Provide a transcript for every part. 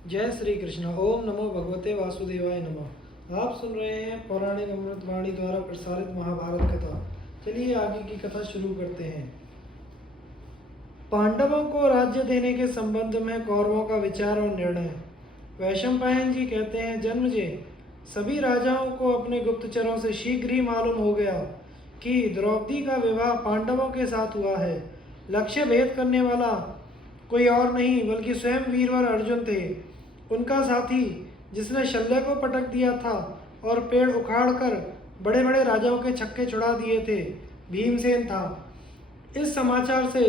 जय श्री कृष्ण। ओम नमो भगवते वासुदेवाय नमः। आप सुन रहे हैं पौराणिक अमृतवाणी द्वारा प्रसारित महाभारत कथा। चलिए आगे की कथा शुरू करते हैं। पांडवों को राज्य देने के संबंध में कौरवों का विचार और निर्णय। वैशंपायन जी कहते हैं, जन्मजय सभी राजाओं को अपने गुप्तचरों से शीघ्र ही मालूम हो गया कि द्रौपदी का विवाह पांडवों के साथ हुआ है। लक्ष्य भेद करने वाला कोई और नहीं बल्कि स्वयं वीरवर अर्जुन थे। उनका साथी जिसने शल्य को पटक दिया था और पेड़ उखाड़कर बड़े बड़े राजाओं के छक्के छुड़ा दिए थे, भीमसेन था। इस समाचार से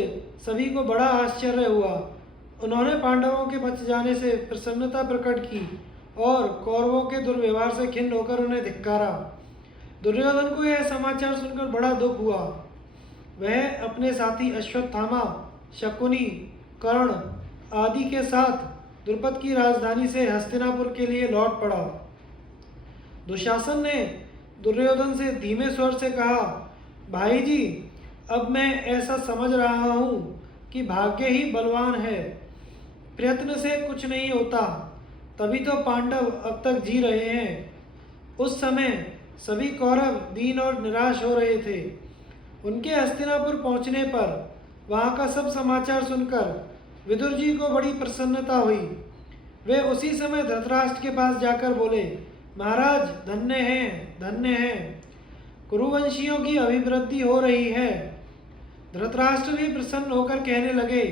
सभी को बड़ा आश्चर्य हुआ। उन्होंने पांडवों के बच जाने से प्रसन्नता प्रकट की और कौरवों के दुर्व्यवहार से खिन्न होकर उन्हें धिक्कारा। दुर्योधन को यह समाचार सुनकर बड़ा दुख हुआ। वह अपने साथी अश्वत्थामा, शकुनी, कर्ण आदि के साथ द्रुपद की राजधानी से हस्तिनापुर के लिए लौट पड़ा। दुशासन ने दुर्योधन से धीमे स्वर से कहा, भाई जी, अब मैं ऐसा समझ रहा हूँ कि भाग्य ही बलवान है, प्रयत्न से कुछ नहीं होता, तभी तो पांडव अब तक जी रहे हैं। उस समय सभी कौरव दीन और निराश हो रहे थे। उनके हस्तिनापुर पहुंचने पर वहां का सब समाचार सुनकर विदुर जी को बड़ी प्रसन्नता हुई। वे उसी समय धृतराष्ट्र के पास जाकर बोले, महाराज धन्य हैं, धन्य हैं, कुरुवंशियों की अभिवृद्धि हो रही है। धृतराष्ट्र भी प्रसन्न होकर कहने लगे,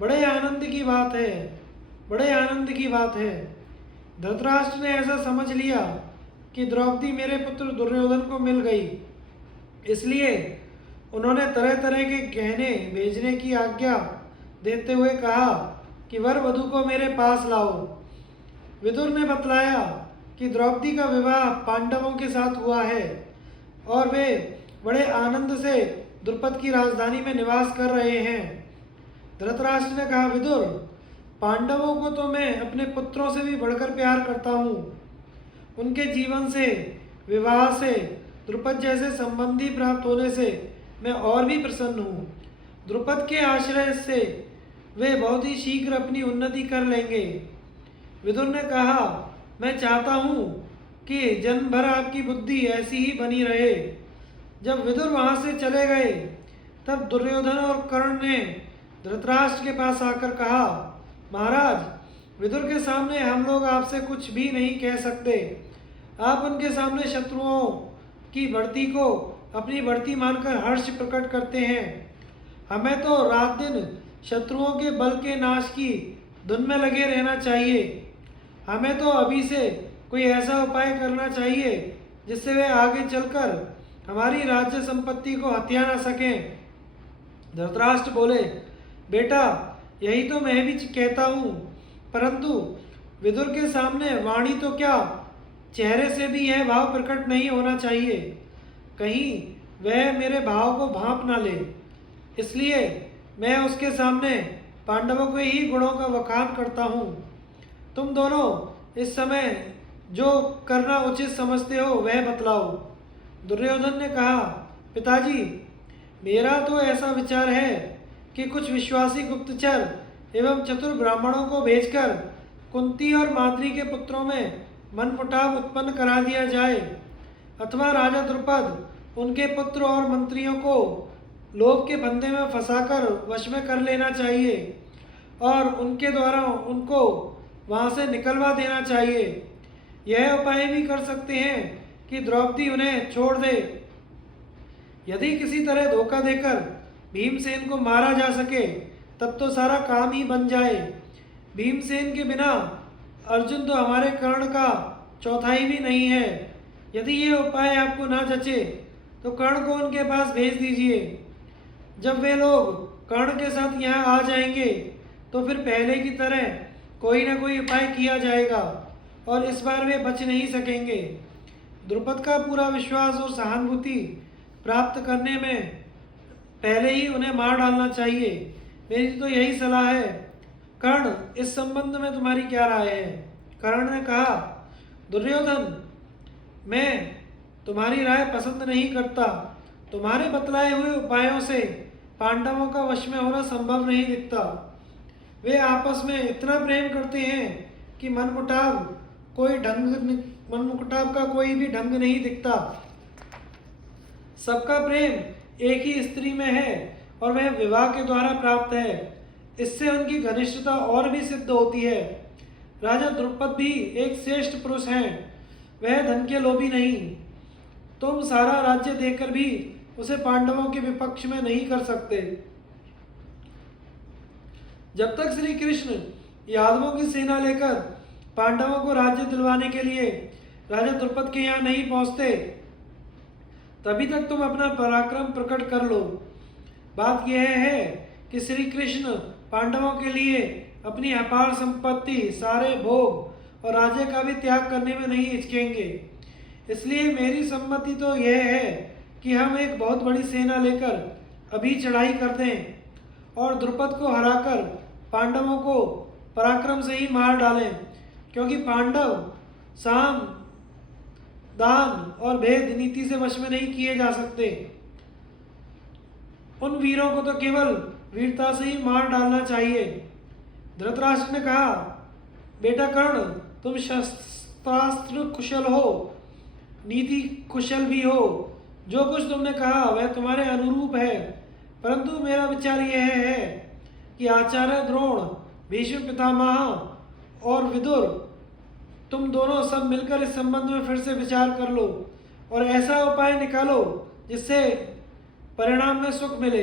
बड़े आनंद की बात है, बड़े आनंद की बात है। धृतराष्ट्र ने ऐसा समझ लिया कि द्रौपदी मेरे पुत्र दुर्योधन को मिल गई, इसलिए उन्होंने तरह तरह के गहने भेजने की आज्ञा देते हुए कहा कि वर वधू को मेरे पास लाओ। विदुर ने बतलाया कि द्रौपदी का विवाह पांडवों के साथ हुआ है और वे बड़े आनंद से द्रुपद की राजधानी में निवास कर रहे हैं। धृतराष्ट्र ने कहा, विदुर, पांडवों को तो मैं अपने पुत्रों से भी बढ़कर प्यार करता हूँ। उनके जीवन से, विवाह से, द्रुपद जैसे संबंधी प्राप्त होने से मैं और भी प्रसन्न हूँ। द्रुपद के आश्रय से वे बहुत ही शीघ्र अपनी उन्नति कर लेंगे। विदुर ने कहा, मैं चाहता हूँ कि जन्म भर आपकी बुद्धि ऐसी ही बनी रहे। जब विदुर वहाँ से चले गए तब दुर्योधन और कर्ण ने धृतराष्ट्र के पास आकर कहा, महाराज, विदुर के सामने हम लोग आपसे कुछ भी नहीं कह सकते। आप उनके सामने शत्रुओं की बढ़ती को अपनी बढ़ती मानकर हर्ष प्रकट करते हैं। हमें तो रात दिन शत्रुओं के बल के नाश की धुन में लगे रहना चाहिए। हमें तो अभी से कोई ऐसा उपाय करना चाहिए जिससे वे आगे चलकर हमारी राज्य संपत्ति को हत्या न सकें। धृतराष्ट्र बोले, बेटा, यही तो मैं भी कहता हूँ, परंतु विदुर के सामने वाणी तो क्या, चेहरे से भी यह भाव प्रकट नहीं होना चाहिए, कहीं वह मेरे भाव को भांप ना ले। इसलिए मैं उसके सामने पांडवों के ही गुणों का वखान करता हूँ। तुम दोनों इस समय जो करना उचित समझते हो वह बतलाओ। दुर्योधन ने कहा, पिताजी, मेरा तो ऐसा विचार है कि कुछ विश्वासी गुप्तचर एवं चतुर ब्राह्मणों को भेजकर कुंती और माद्री के पुत्रों में मनमुटाव उत्पन्न करा दिया जाए, अथवा राजा द्रुपद उनके पुत्र और मंत्रियों को लोभ के फंदे में फंसाकर वश में कर लेना चाहिए और उनके द्वारा उनको वहाँ से निकलवा देना चाहिए। यह उपाय भी कर सकते हैं कि द्रौपदी उन्हें छोड़ दे। यदि किसी तरह धोखा देकर भीमसेन को मारा जा सके तब तो सारा काम ही बन जाए। भीमसेन के बिना अर्जुन तो हमारे कर्ण का चौथाई भी नहीं है। यदि ये उपाय आपको ना जचे तो कर्ण को उनके पास भेज दीजिए। जब वे लोग कर्ण के साथ यहाँ आ जाएंगे तो फिर पहले की तरह कोई ना कोई उपाय किया जाएगा और इस बार वे बच नहीं सकेंगे। द्रुपद का पूरा विश्वास और सहानुभूति प्राप्त करने में पहले ही उन्हें मार डालना चाहिए। मेरी तो यही सलाह है। कर्ण, इस संबंध में तुम्हारी क्या राय है? कर्ण ने कहा, दुर्योधन, मैं तुम्हारी राय पसंद नहीं करता। तुम्हारे बतलाए हुए उपायों से पांडवों का वश में होना संभव नहीं दिखता। वे आपस में इतना प्रेम करते हैं कि मनमुटाव का कोई भी ढंग नहीं दिखता। सबका प्रेम एक ही स्त्री में है और वह विवाह के द्वारा प्राप्त है। इससे उनकी घनिष्ठता और भी सिद्ध होती है। राजा द्रुपद भी एक श्रेष्ठ पुरुष हैं, वह धन के लोभी नहीं। तुम सारा राज्य देकर भी उसे पांडवों के विपक्ष में नहीं कर सकते। जब तक श्री कृष्ण यादवों की सेना लेकर पांडवों को राज्य दिलवाने के लिए राजा द्रुपद के यहाँ नहीं पहुंचते, तभी तक तुम अपना पराक्रम प्रकट कर लो। बात यह है कि श्री कृष्ण पांडवों के लिए अपनी अपार संपत्ति, सारे भोग और राज्य का भी त्याग करने में नहीं हिचकेंगे। इसलिए मेरी सम्मति तो यह है कि हम एक बहुत बड़ी सेना लेकर अभी चढ़ाई कर दें और द्रुपद को हराकर पांडवों को पराक्रम से ही मार डालें, क्योंकि पांडव साम, दान और भेद नीति से वश में नहीं किए जा सकते। उन वीरों को तो केवल वीरता से ही मार डालना चाहिए। धृतराष्ट्र ने कहा, बेटा कर्ण, तुम शस्त्रास्त्र कुशल हो, नीति कुशल भी हो। जो कुछ तुमने कहा वह तुम्हारे अनुरूप है, परंतु मेरा विचार यह है कि आचार्य द्रोण, भीष्म पितामह और विदुर, तुम दोनों सब मिलकर इस संबंध में फिर से विचार कर लो और ऐसा उपाय निकालो जिससे परिणाम में सुख मिले।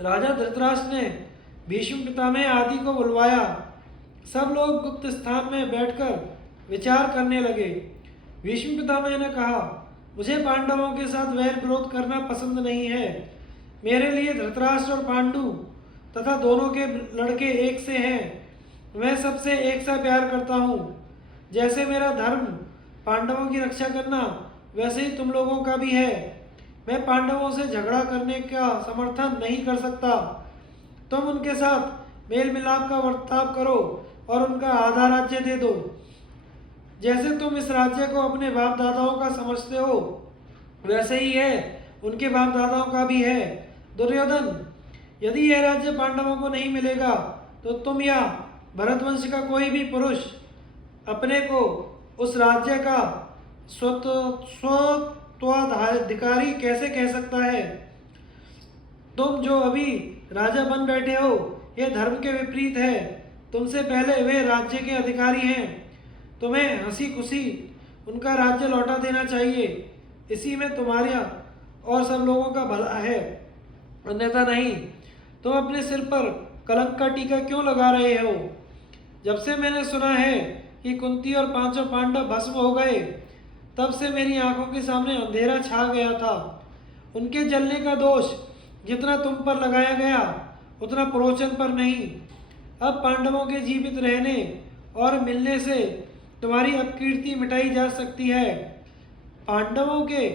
राजा धृतराष्ट्र ने भीष्म पितामह आदि को बुलवाया। सब लोग गुप्त स्थान में बैठकर विचार करने लगे। भीष्म पितामह ने कहा, मुझे पांडवों के साथ वैर विरोध करना पसंद नहीं है। मेरे लिए धृतराष्ट्र और पांडु तथा दोनों के लड़के एक से हैं। मैं सबसे एक सा प्यार करता हूँ। जैसे मेरा धर्म पांडवों की रक्षा करना, वैसे ही तुम लोगों का भी है। मैं पांडवों से झगड़ा करने का समर्थन नहीं कर सकता। तुम उनके साथ मेल मिलाप का वर्ताव करो और उनका आधा राज्य दे दो। जैसे तुम इस राज्य को अपने बाप दादाओं का समझते हो, वैसे ही है उनके बाप दादाओं का भी है। दुर्योधन, यदि यह राज्य पांडवों को नहीं मिलेगा तो तुम या भरतवंश का कोई भी पुरुष अपने को उस राज्य का स्वत्वाधिकारी कैसे कह सकता है? तुम जो अभी राजा बन बैठे हो, यह धर्म के विपरीत है। तुमसे पहले वे राज्य के अधिकारी हैं। तुम्हें हंसी खुशी उनका राज्य लौटा देना चाहिए। इसी में तुम्हारा और सब लोगों का भला है, अन्यथा नहीं। तुम अपने सिर पर कलंक का टीका क्यों लगा रहे हो? जब से मैंने सुना है कि कुंती और पांचों पांडव भस्म हो गए, तब से मेरी आंखों के सामने अंधेरा छा गया था। उनके जलने का दोष जितना तुम पर लगाया गया, उतना प्रोचन पर नहीं। अब पांडवों के जीवित रहने और मिलने से तुम्हारी अपकीर्ति मिटाई जा सकती है। पांडवों के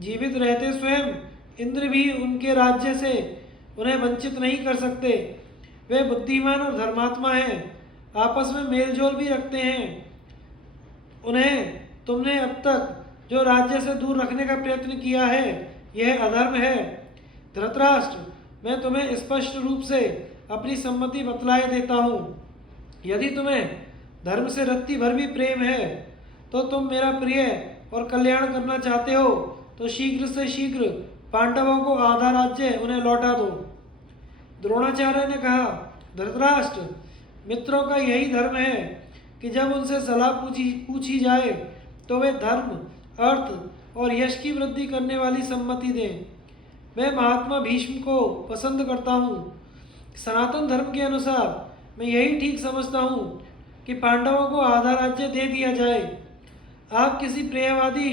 जीवित रहते स्वयं इंद्र भी उनके राज्य से उन्हें वंचित नहीं कर सकते। वे बुद्धिमान और धर्मात्मा हैं, आपस में मेलजोल भी रखते हैं। उन्हें तुमने अब तक जो राज्य से दूर रखने का प्रयत्न किया है, यह अधर्म है। धृतराष्ट्र, मैं तुम्हें स्पष्ट रूप से अपनी सम्मति बतलाए देता हूँ। यदि तुम्हें धर्म से रत्ती भर भी प्रेम है, तो तुम मेरा प्रिय और कल्याण करना चाहते हो, तो शीघ्र से शीघ्र पांडवों को आधा राज्य उन्हें लौटा दो। द्रोणाचार्य ने कहा, धृतराष्ट्र, मित्रों का यही धर्म है कि जब उनसे सलाह पूछी जाए तो वे धर्म, अर्थ और यश की वृद्धि करने वाली सम्मति दें। मैं महात्मा भीष्म को पसंद करता हूँ। सनातन धर्म के अनुसार मैं यही ठीक समझता हूँ कि पांडवों को आधा राज्य दे दिया जाए। आप किसी प्रियवादी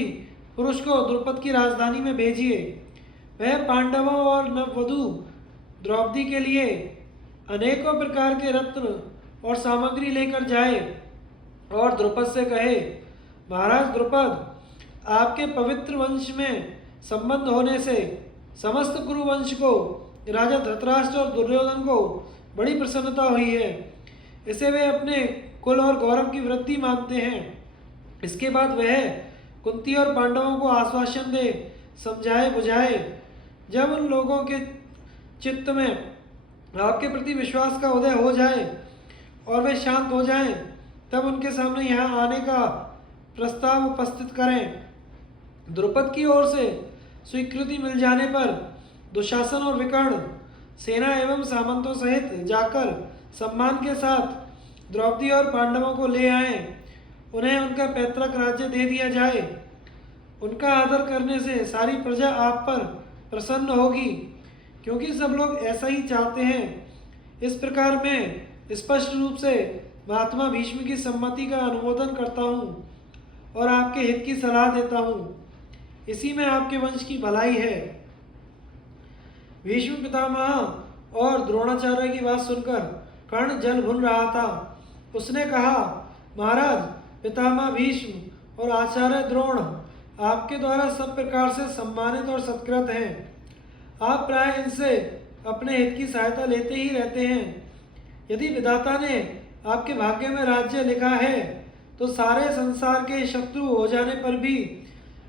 पुरुष को द्रुपद की राजधानी में भेजिए। वह पांडवों और नववधू द्रौपदी के लिए अनेकों प्रकार के रत्न और सामग्री लेकर जाए और द्रुपद से कहे, महाराज द्रुपद, आपके पवित्र वंश में संबंध होने से समस्त कुरु वंश को, राजा धृतराष्ट्र और दुर्योधन को बड़ी प्रसन्नता हुई है। इसे वे अपने कुल और गौरव की वृद्धि मानते हैं। इसके बाद वह कुंती और पांडवों को आश्वासन दे, समझाए बुझाए। जब उन लोगों के चित्त में आपके प्रति विश्वास का उदय हो जाए और वे शांत हो जाएं, तब उनके सामने यहाँ आने का प्रस्ताव उपस्थित करें। द्रुपद की ओर से स्वीकृति मिल जाने पर दुशासन और विकर्ण सेना एवं सामंतों सहित जाकर सम्मान के साथ द्रौपदी और पांडवों को ले आए। उन्हें उनका पैतृक राज्य दे दिया जाए। उनका आदर करने से सारी प्रजा आप पर प्रसन्न होगी, क्योंकि सब लोग ऐसा ही चाहते हैं। इस प्रकार मैं स्पष्ट रूप से महात्मा भीष्म की सम्मति का अनुमोदन करता हूँ और आपके हित की सलाह देता हूँ। इसी में आपके वंश की भलाई है। भीष्म पितामह और द्रोणाचार्य की बात सुनकर कर्ण जल भुन रहा था। उसने कहा, महाराज, पितामह भीष्म और आचार्य द्रोण आपके द्वारा सब प्रकार से सम्मानित और सत्कृत हैं। आप प्राय इनसे अपने हित की सहायता लेते ही रहते हैं। यदि विधाता ने आपके भाग्य में राज्य लिखा है तो सारे संसार के शत्रु हो जाने पर भी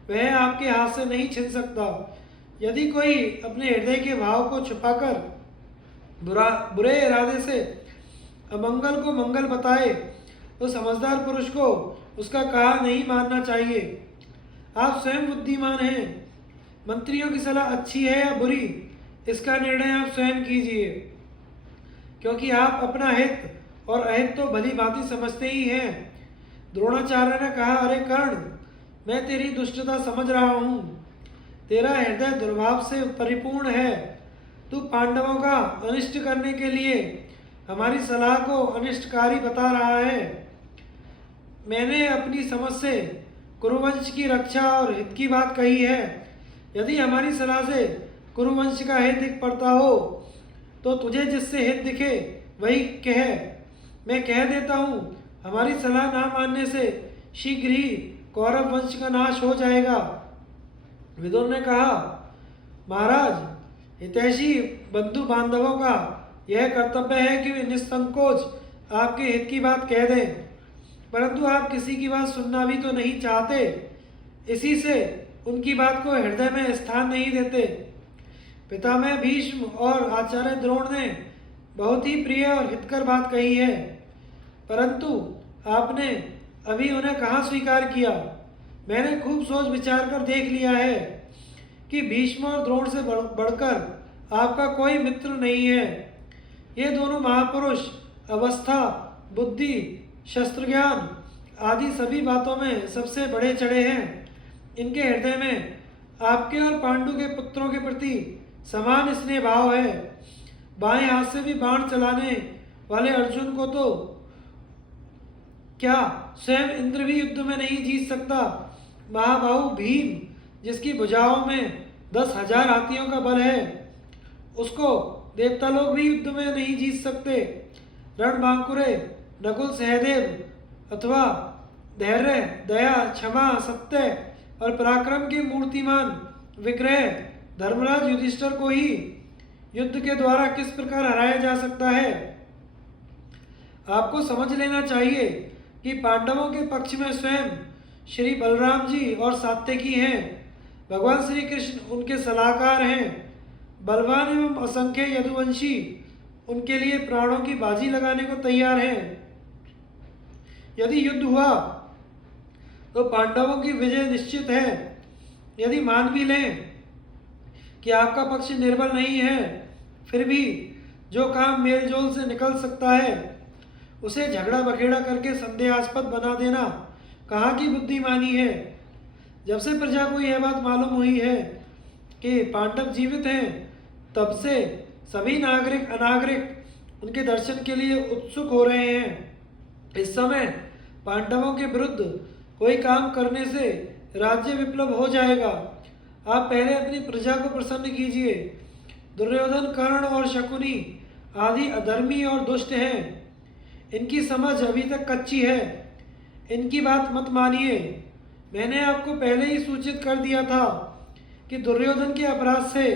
वह आपके हाथ से नहीं छिन सकता। यदि कोई अपने हृदय के भाव को छुपाकर बुरे इरादे से अमंगल को मंगल बताए तो समझदार पुरुष को उसका कहा नहीं मानना चाहिए। आप स्वयं बुद्धिमान हैं। मंत्रियों की सलाह अच्छी है या बुरी, इसका निर्णय आप स्वयं कीजिए, क्योंकि आप अपना हित और अहित तो भली भांति समझते ही हैं। द्रोणाचार्य ने कहा, अरे कर्ण, मैं तेरी दुष्टता समझ रहा हूँ। तेरा हृदय दुर्भाव से परिपूर्ण है। तू पांडवों का अनिष्ट करने के लिए हमारी सलाह को अनिष्टकारी बता रहा है। मैंने अपनी समझ से कुरुवंश की रक्षा और हित की बात कही है। यदि हमारी सलाह से कुरुवंश का हित दिख पड़ता हो तो तुझे जिससे हित दिखे वही कह। मैं कह देता हूँ, हमारी सलाह ना मानने से शीघ्र ही कौरव वंश का नाश हो जाएगा। विदुर ने कहा, महाराज, हितैषी बंधु बांधवों का यह कर्तव्य है कि वे निसंकोच आपके हित की बात कह दें, परंतु आप किसी की बात सुनना भी तो नहीं चाहते, इसी से उनकी बात को हृदय में स्थान नहीं देते। पितामह भीष्म और आचार्य द्रोण ने बहुत ही प्रिय और हितकर बात कही है, परंतु आपने अभी उन्हें कहाँ स्वीकार किया। मैंने खूब सोच विचार कर देख लिया है कि भीष्म और द्रोण से बढ़कर आपका कोई मित्र नहीं है। ये दोनों महापुरुष अवस्था, बुद्धि, शस्त्र ज्ञान आदि सभी बातों में सबसे बड़े चढ़े हैं। इनके हृदय में आपके और पांडु के पुत्रों के प्रति समान स्नेह भाव है। बाएं हाथ से भी बाण चलाने वाले अर्जुन को तो क्या स्वयं इंद्र भी युद्ध में नहीं जीत सकता। महाबाहु भीम, जिसकी भुजाओं में 10,000 हाथियों का बल है, उसको देवता लोग भी युद्ध में नहीं जीत सकते। रणबांकुरे, नकुल, सहदेव अथवा धैर्य, दया, क्षमा, सत्य और पराक्रम के मूर्तिमान विग्रह धर्मराज युधिष्ठिर को ही युद्ध के द्वारा किस प्रकार हराया जा सकता है। आपको समझ लेना चाहिए कि पांडवों के पक्ष में स्वयं श्री बलराम जी और सात्यकी हैं। भगवान श्री कृष्ण उनके सलाहकार हैं। बलवान एवं असंख्य यदुवंशी उनके लिए प्राणों की बाजी लगाने को तैयार हैं। यदि युद्ध हुआ तो पांडवों की विजय निश्चित है। यदि मान भी लें कि आपका पक्ष निर्बल नहीं है, फिर भी जो काम मेलजोल से निकल सकता है उसे झगड़ा बखेड़ा करके संदेहास्पद बना देना कहाँ की बुद्धिमानी है। जब से प्रजा को यह बात मालूम हुई है कि पांडव जीवित हैं, तब से सभी नागरिक अनागरिक उनके दर्शन के लिए उत्सुक हो रहे हैं। इस समय पांडवों के विरुद्ध कोई काम करने से राज्य विप्लव हो जाएगा। आप पहले अपनी प्रजा को प्रसन्न कीजिए। दुर्योधन, कर्ण और शकुनी आदि अधर्मी और दुष्ट हैं। इनकी समझ अभी तक कच्ची है। इनकी बात मत मानिए। मैंने आपको पहले ही सूचित कर दिया था कि दुर्योधन के अपराध से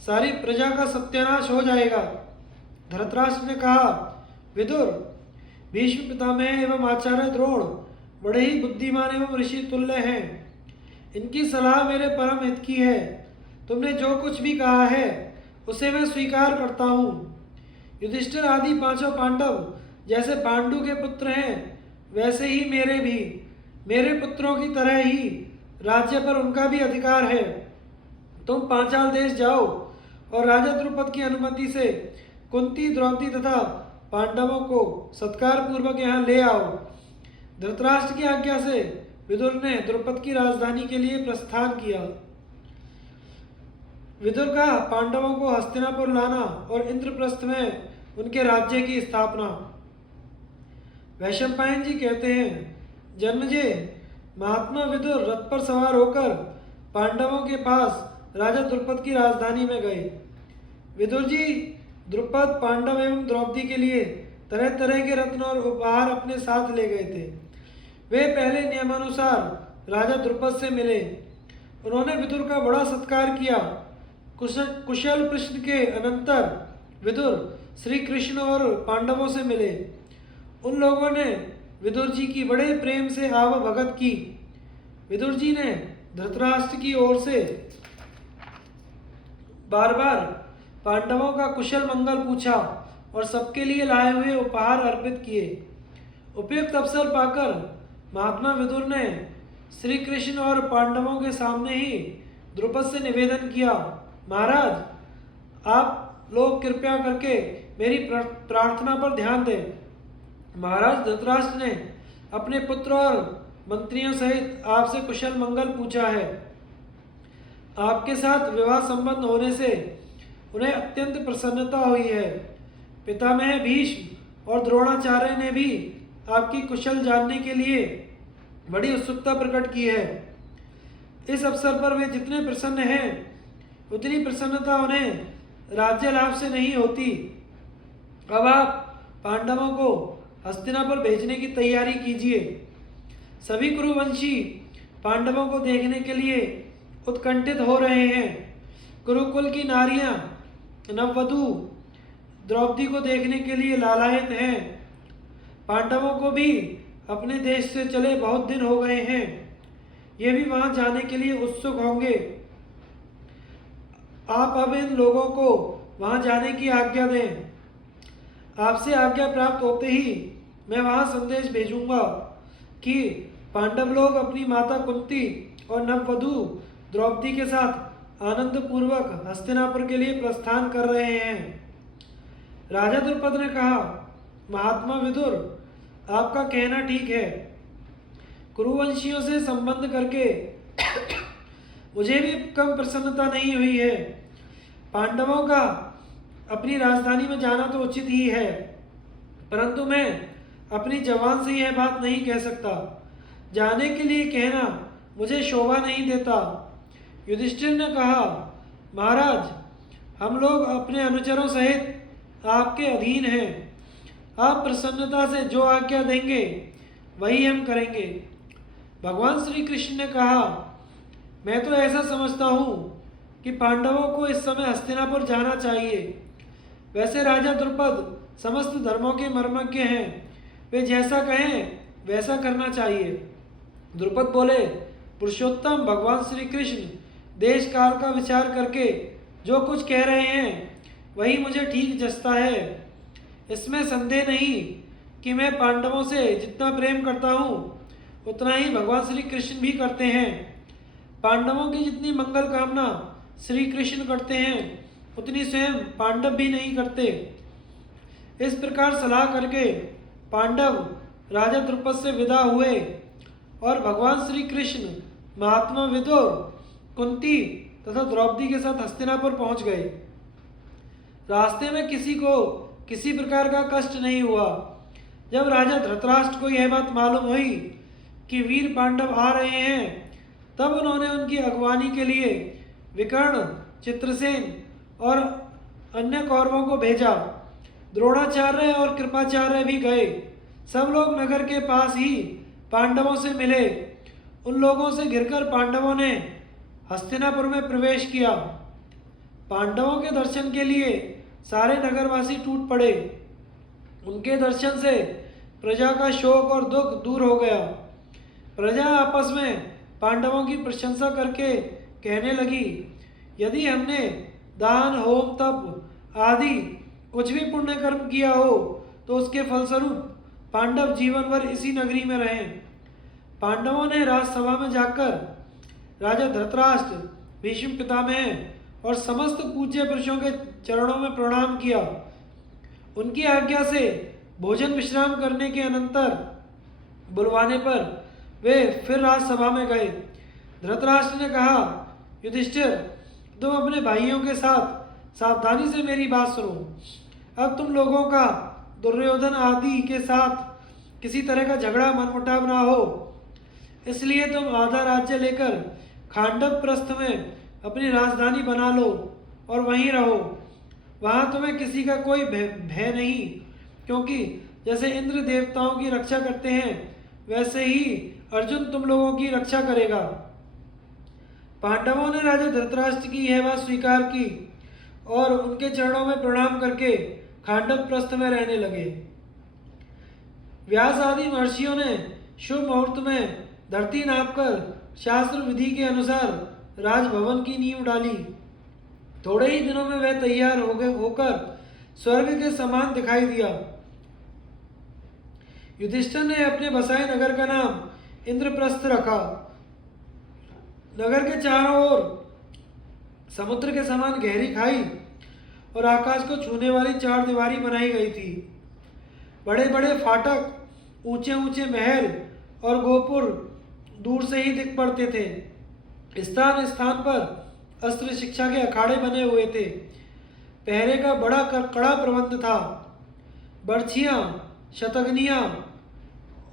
सारी प्रजा का सत्यानाश हो जाएगा। धृतराष्ट्र ने कहा, विदुर, भीष्म पितामह एवं आचार्य द्रोण बड़े ही बुद्धिमान एवं ऋषि तुल्य हैं। इनकी सलाह मेरे परम हित की है। तुमने जो कुछ भी कहा है उसे मैं स्वीकार करता हूँ। युधिष्ठिर आदि पांचों पांडव जैसे पांडु के पुत्र हैं, वैसे ही मेरे भी, मेरे पुत्रों की तरह ही राज्य पर उनका भी अधिकार है। तुम पांचाल देश जाओ और राजा द्रुपद की अनुमति से कुंती, द्रौपदी तथा पांडवों को सत्कार पूर्वक यहाँ ले आओ। धृतराष्ट्र की आज्ञा से विदुर ने द्रुपद की राजधानी के लिए प्रस्थान किया। विदुर का पांडवों को हस्तिनापुर लाना और इंद्रप्रस्थ में उनके राज्य की स्थापना। वैशंपायन जी कहते हैं, जन्मजय, महात्मा विदुर रथ पर सवार होकर पांडवों के पास राजा द्रुपद की राजधानी में गए। विदुर जी द्रुपद, पांडव एवं द्रौपदी के लिए तरह तरह के रत्न और उपहार अपने साथ ले गए थे। वे पहले नियमानुसार राजा द्रुपद से मिले। उन्होंने विदुर का बड़ा सत्कार किया। कुशल प्रश्न के अनंतर विदुर श्री कृष्ण और पांडवों से मिले। उन लोगों ने विदुर जी की बड़े प्रेम से आवभगत की। विदुर जी ने धृतराष्ट्र की ओर से बार बार पांडवों का कुशल मंगल पूछा और सबके लिए लाए हुए उपहार अर्पित किए। उपयुक्त अवसर पाकर महात्मा विदुर ने श्री कृष्ण और पांडवों के सामने ही द्रुपद से निवेदन किया, महाराज, आप लोग कृपया करके मेरी प्रार्थना पर ध्यान दें। महाराज धृतराष्ट्र ने अपने पुत्र और मंत्रियों सहित आपसे कुशल मंगल पूछा है। आपके साथ विवाह संबंध होने से उन्हें अत्यंत प्रसन्नता हुई है। पितामह भीष्म और द्रोणाचार्य ने भी आपकी कुशल जानने के लिए बड़ी उत्सुकता प्रकट की है। इस अवसर पर वे जितने प्रसन्न हैं, उतनी प्रसन्नता उन्हें राज्य लाभ से नहीं होती। अब आप पांडवों को हस्तिनापुर भेजने की तैयारी कीजिए। सभी कुरुवंशी पांडवों को देखने के लिए उत्कंठित हो रहे हैं। कुरुकुल की नारियां नववधु द्रौपदी को देखने के लिए लालायित हैं। पांडवों को भी अपने देश से चले बहुत दिन हो गए हैं। ये भी वहां जाने के लिए उत्सुक होंगे। आप अब इन लोगों को वहां जाने की आज्ञा दें। आपसे आज्ञा प्राप्त होते ही मैं वहां संदेश भेजूंगा कि पांडव लोग अपनी माता कुंती और नववधु द्रौपदी के साथ आनंद पूर्वक हस्तिनापुर के लिए प्रस्थान कर रहे हैं। राजा द्रुपद ने कहा, महात्मा विदुर, आपका कहना ठीक है। कुरुवंशियों से संबंध करके मुझे भी कम प्रसन्नता नहीं हुई है। पांडवों का अपनी राजधानी में जाना तो उचित ही है, परंतु मैं अपनी जबान से यह बात नहीं कह सकता। जाने के लिए कहना मुझे शोभा नहीं देता। युधिष्ठिर ने कहा, महाराज, हम लोग अपने अनुचरों सहित आपके अधीन हैं। आप प्रसन्नता से जो आज्ञा देंगे वही हम करेंगे। भगवान श्री कृष्ण ने कहा, मैं तो ऐसा समझता हूँ कि पांडवों को इस समय हस्तिनापुर जाना चाहिए। वैसे राजा द्रुपद समस्त धर्मों के मर्मज्ञ हैं। वे जैसा कहें वैसा करना चाहिए। द्रुपद बोले, पुरुषोत्तम भगवान श्री कृष्ण देश काल का विचार करके जो कुछ कह रहे हैं वही मुझे ठीक जचता है। इसमें संदेह नहीं कि मैं पांडवों से जितना प्रेम करता हूँ उतना ही भगवान श्री कृष्ण भी करते हैं। पांडवों की जितनी मंगल कामना श्री कृष्ण करते हैं उतनी स्वयं पांडव भी नहीं करते। इस प्रकार सलाह करके पांडव राजा द्रुपद से विदा हुए और भगवान श्री कृष्ण महात्मा विदुर, कुंती तथा द्रौपदी के साथ हस्तिनापुर पहुंच गए। रास्ते में किसी को किसी प्रकार का कष्ट नहीं हुआ। जब राजा धृतराष्ट्र को यह बात मालूम हुई कि वीर पांडव आ रहे हैं, तब उन्होंने उनकी अगवानी के लिए विकर्ण, चित्रसेन और अन्य कौरवों को भेजा। द्रोणाचार्य और कृपाचार्य भी गए। सब लोग नगर के पास ही पांडवों से मिले। उन लोगों से घिरकर पांडवों ने हस्तिनापुर में प्रवेश किया। पांडवों के दर्शन के लिए सारे नगरवासी टूट पड़े। उनके दर्शन से प्रजा का शोक और दुख दूर हो गया। प्रजा आपस में पांडवों की प्रशंसा करके कहने लगी, यदि हमने दान, होम, तप आदि कुछ भी पुण्य कर्म किया हो तो उसके फलस्वरूप पांडव जीवन भर इसी नगरी में रहे। पांडवों ने राजसभा में जाकर राजा धृतराष्ट्र, भीष्म पितामह और समस्त पूज्य पुरुषों के चरणों में प्रणाम किया। उनकी आज्ञा से भोजन विश्राम करने के अनंतर बुलवाने पर वे फिर राजसभा में गए। धृतराष्ट्र ने कहा, युधिष्ठिर, तुम अपने भाइयों के साथ सावधानी से मेरी बात सुनो। अब तुम लोगों का दुर्योधन आदि के साथ किसी तरह का झगड़ा मनमुटाव ना हो, इसलिए तुम आधा राज्य लेकर खांडव प्रस्थ में अपनी राजधानी बना लो और वहीं रहो। वहाँ तुम्हें किसी का कोई भय नहीं, क्योंकि जैसे इंद्र देवताओं की रक्षा करते हैं वैसे ही अर्जुन तुम लोगों की रक्षा करेगा। पांडवों ने राजा धृतराष्ट्र की यह बात स्वीकार की और उनके चरणों में प्रणाम करके खांडव प्रस्थ में रहने लगे। व्यास आदि महर्षियों ने शुभ मुहूर्त में धरती नापकर शास्त्र विधि के अनुसार राजभवन की नींव डाली। थोड़े ही दिनों में वह तैयार होकर स्वर्ग के समान दिखाई दिया। युधिष्ठिर ने अपने बसाए नगर का नाम इंद्रप्रस्थ रखा। नगर के चारों ओर समुद्र के समान गहरी खाई और आकाश को छूने वाली चार दीवारी बनाई गई थी। बड़े बड़े फाटक, ऊंचे ऊंचे महल और गोपुर दूर से ही दिख पड़ते थे। स्थान स्थान पर अस्त्र शिक्षा के अखाड़े बने हुए थे। पहरे का बड़ा कड़ा प्रबंध था। बर्छियां, शतघ्नियां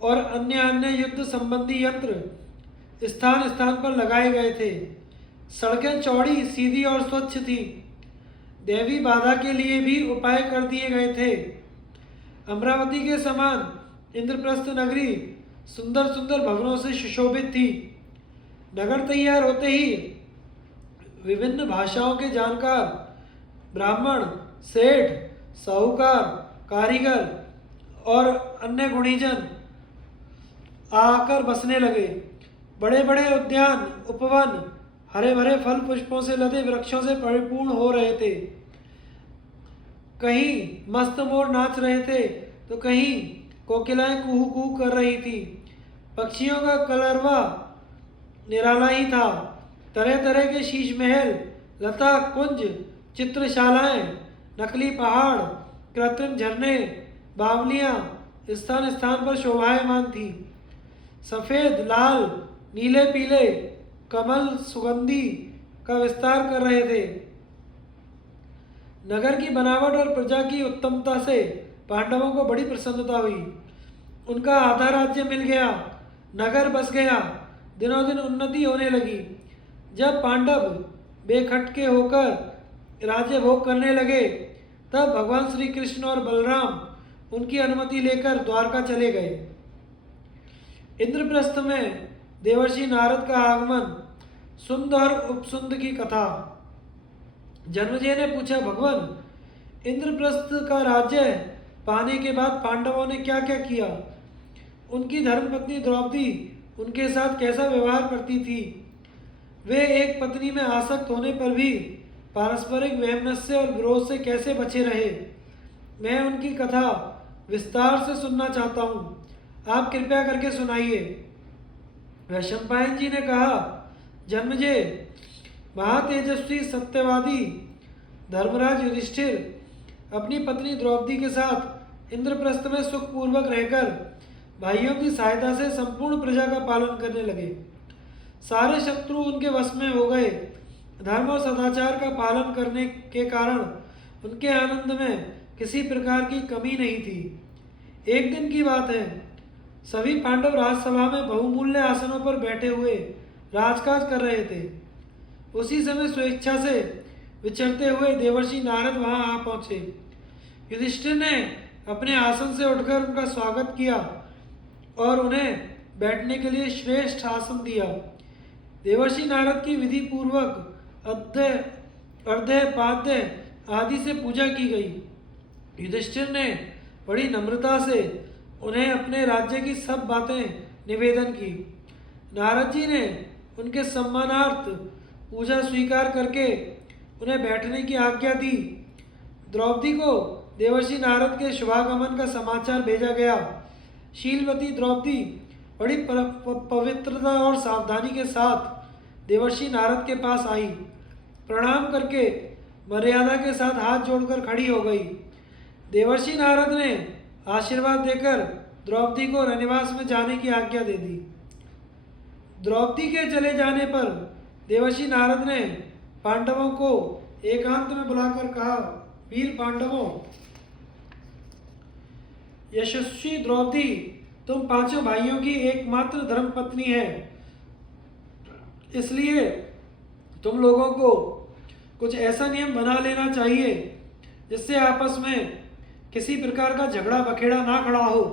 और अन्य अन्य युद्ध संबंधी यंत्र स्थान स्थान पर लगाए गए थे। सड़कें चौड़ी, सीधी और स्वच्छ थी। दैवी बाधा के लिए भी उपाय कर दिए गए थे। अमरावती के समान इंद्रप्रस्थ नगरी सुंदर सुंदर भवनों से सुशोभित थी। नगर तैयार होते ही विभिन्न भाषाओं के जानकार ब्राह्मण, सेठ, साहूकार, कारीगर और अन्य गुणीजन आकर बसने लगे। बड़े बड़े उद्यान, उपवन हरे भरे फल पुष्पों से लदे वृक्षों से परिपूर्ण हो रहे थे। कहीं मस्त मोर नाच रहे थे तो कहीं कोकिलाएं कुहू कुहू कर रही थी। पक्षियों का कलरवा निराला ही था। तरह तरह के शीश महल, लता कुंज, चित्रशालाएं, नकली पहाड़, कृत्रिम झरने, बावलियां स्थान स्थान पर शोभायमान थी। सफेद, लाल, नीले, पीले कमल सुगंधी का विस्तार कर रहे थे। नगर की बनावट और प्रजा की उत्तमता से पांडवों को बड़ी प्रसन्नता हुई। उनका आधा राज्य मिल गया, नगर बस गया, दिनों दिन उन्नति होने लगी। जब पांडव बेखटके होकर राज्य भोग करने लगे तब भगवान श्री कृष्ण और बलराम उनकी अनुमति लेकर द्वारका चले गए। इंद्रप्रस्थ में देवर्षि नारद का आगमन, सुंद और उपसुंद की कथा। जन्मेजय ने पूछा, भगवान, इंद्रप्रस्थ का राज्य पाने के बाद पांडवों ने क्या क्या किया? उनकी धर्मपत्नी द्रौपदी उनके साथ कैसा व्यवहार करती थी? वे एक पत्नी में आसक्त होने पर भी पारस्परिक वैमनस्य और विरोध से कैसे बचे रहे? मैं उनकी कथा विस्तार से सुनना चाहता हूँ, आप कृपया करके सुनाइए। वैशंपायन जी ने कहा, जन्मेजय, महातेजस्वी सत्यवादी धर्मराज युधिष्ठिर अपनी पत्नी द्रौपदी के साथ इंद्रप्रस्थ में सुखपूर्वक रहकर भाइयों की सहायता से संपूर्ण प्रजा का पालन करने लगे। सारे शत्रु उनके वश में हो गए। धर्म और सदाचार का पालन करने के कारण उनके आनंद में किसी प्रकार की कमी नहीं थी। एक दिन की बात है, सभी पांडव राजसभा में बहुमूल्य आसनों पर बैठे हुए राजकाज कर रहे थे। उसी समय स्वेच्छा से विचरते हुए देवर्षि नारद वहां आ पहुंचे। युधिष्ठिर ने अपने आसन से उठकर उनका स्वागत किया और उन्हें बैठने के लिए श्रेष्ठ आसन दिया। देवर्षि नारद की विधि पूर्वक अर्घ्य, पाद्य आदि से पूजा की गई। युधिष्ठिर ने बड़ी नम्रता से उन्हें अपने राज्य की सब बातें निवेदन की। नारद जी ने उनके सम्मानार्थ पूजा स्वीकार करके उन्हें बैठने की आज्ञा दी। द्रौपदी को देवर्षि नारद के शुभागमन का समाचार भेजा गया। शीलवती द्रौपदी बड़ी पवित्रता और सावधानी के साथ देवर्षि नारद के पास आई। प्रणाम करके मर्यादा के साथ हाथ जोड़कर खड़ी हो गई। देवर्षि नारद ने आशीर्वाद देकर द्रौपदी को रनिवास में जाने की आज्ञा दे दी। द्रौपदी के चले जाने पर देवर्षि नारद ने पांडवों को एकांत में बुलाकर कहा, वीर पांडवों, यशस्वी द्रौपदी तुम पांचों भाइयों की एकमात्र धर्मपत्नी है, इसलिए तुम लोगों को कुछ ऐसा नियम बना लेना चाहिए जिससे आपस में किसी प्रकार का झगड़ा बखेड़ा ना खड़ा हो।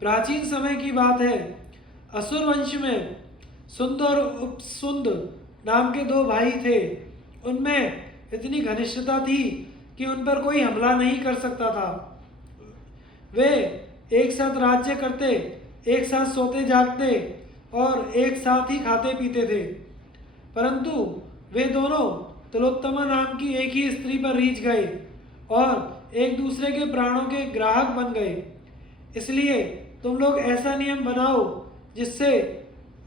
प्राचीन समय की बात है, असुर वंश में सुंद और उपसुंद नाम के दो भाई थे। उनमें इतनी घनिष्ठता थी कि उन पर कोई हमला नहीं कर सकता था। वे एक साथ राज्य करते, एक साथ सोते जागते और एक साथ ही खाते पीते थे। परंतु वे दोनों तिलोत्तमा नाम की एक ही स्त्री पर रीझ गए और एक दूसरे के प्राणों के ग्राहक बन गए। इसलिए तुम लोग ऐसा नियम बनाओ जिससे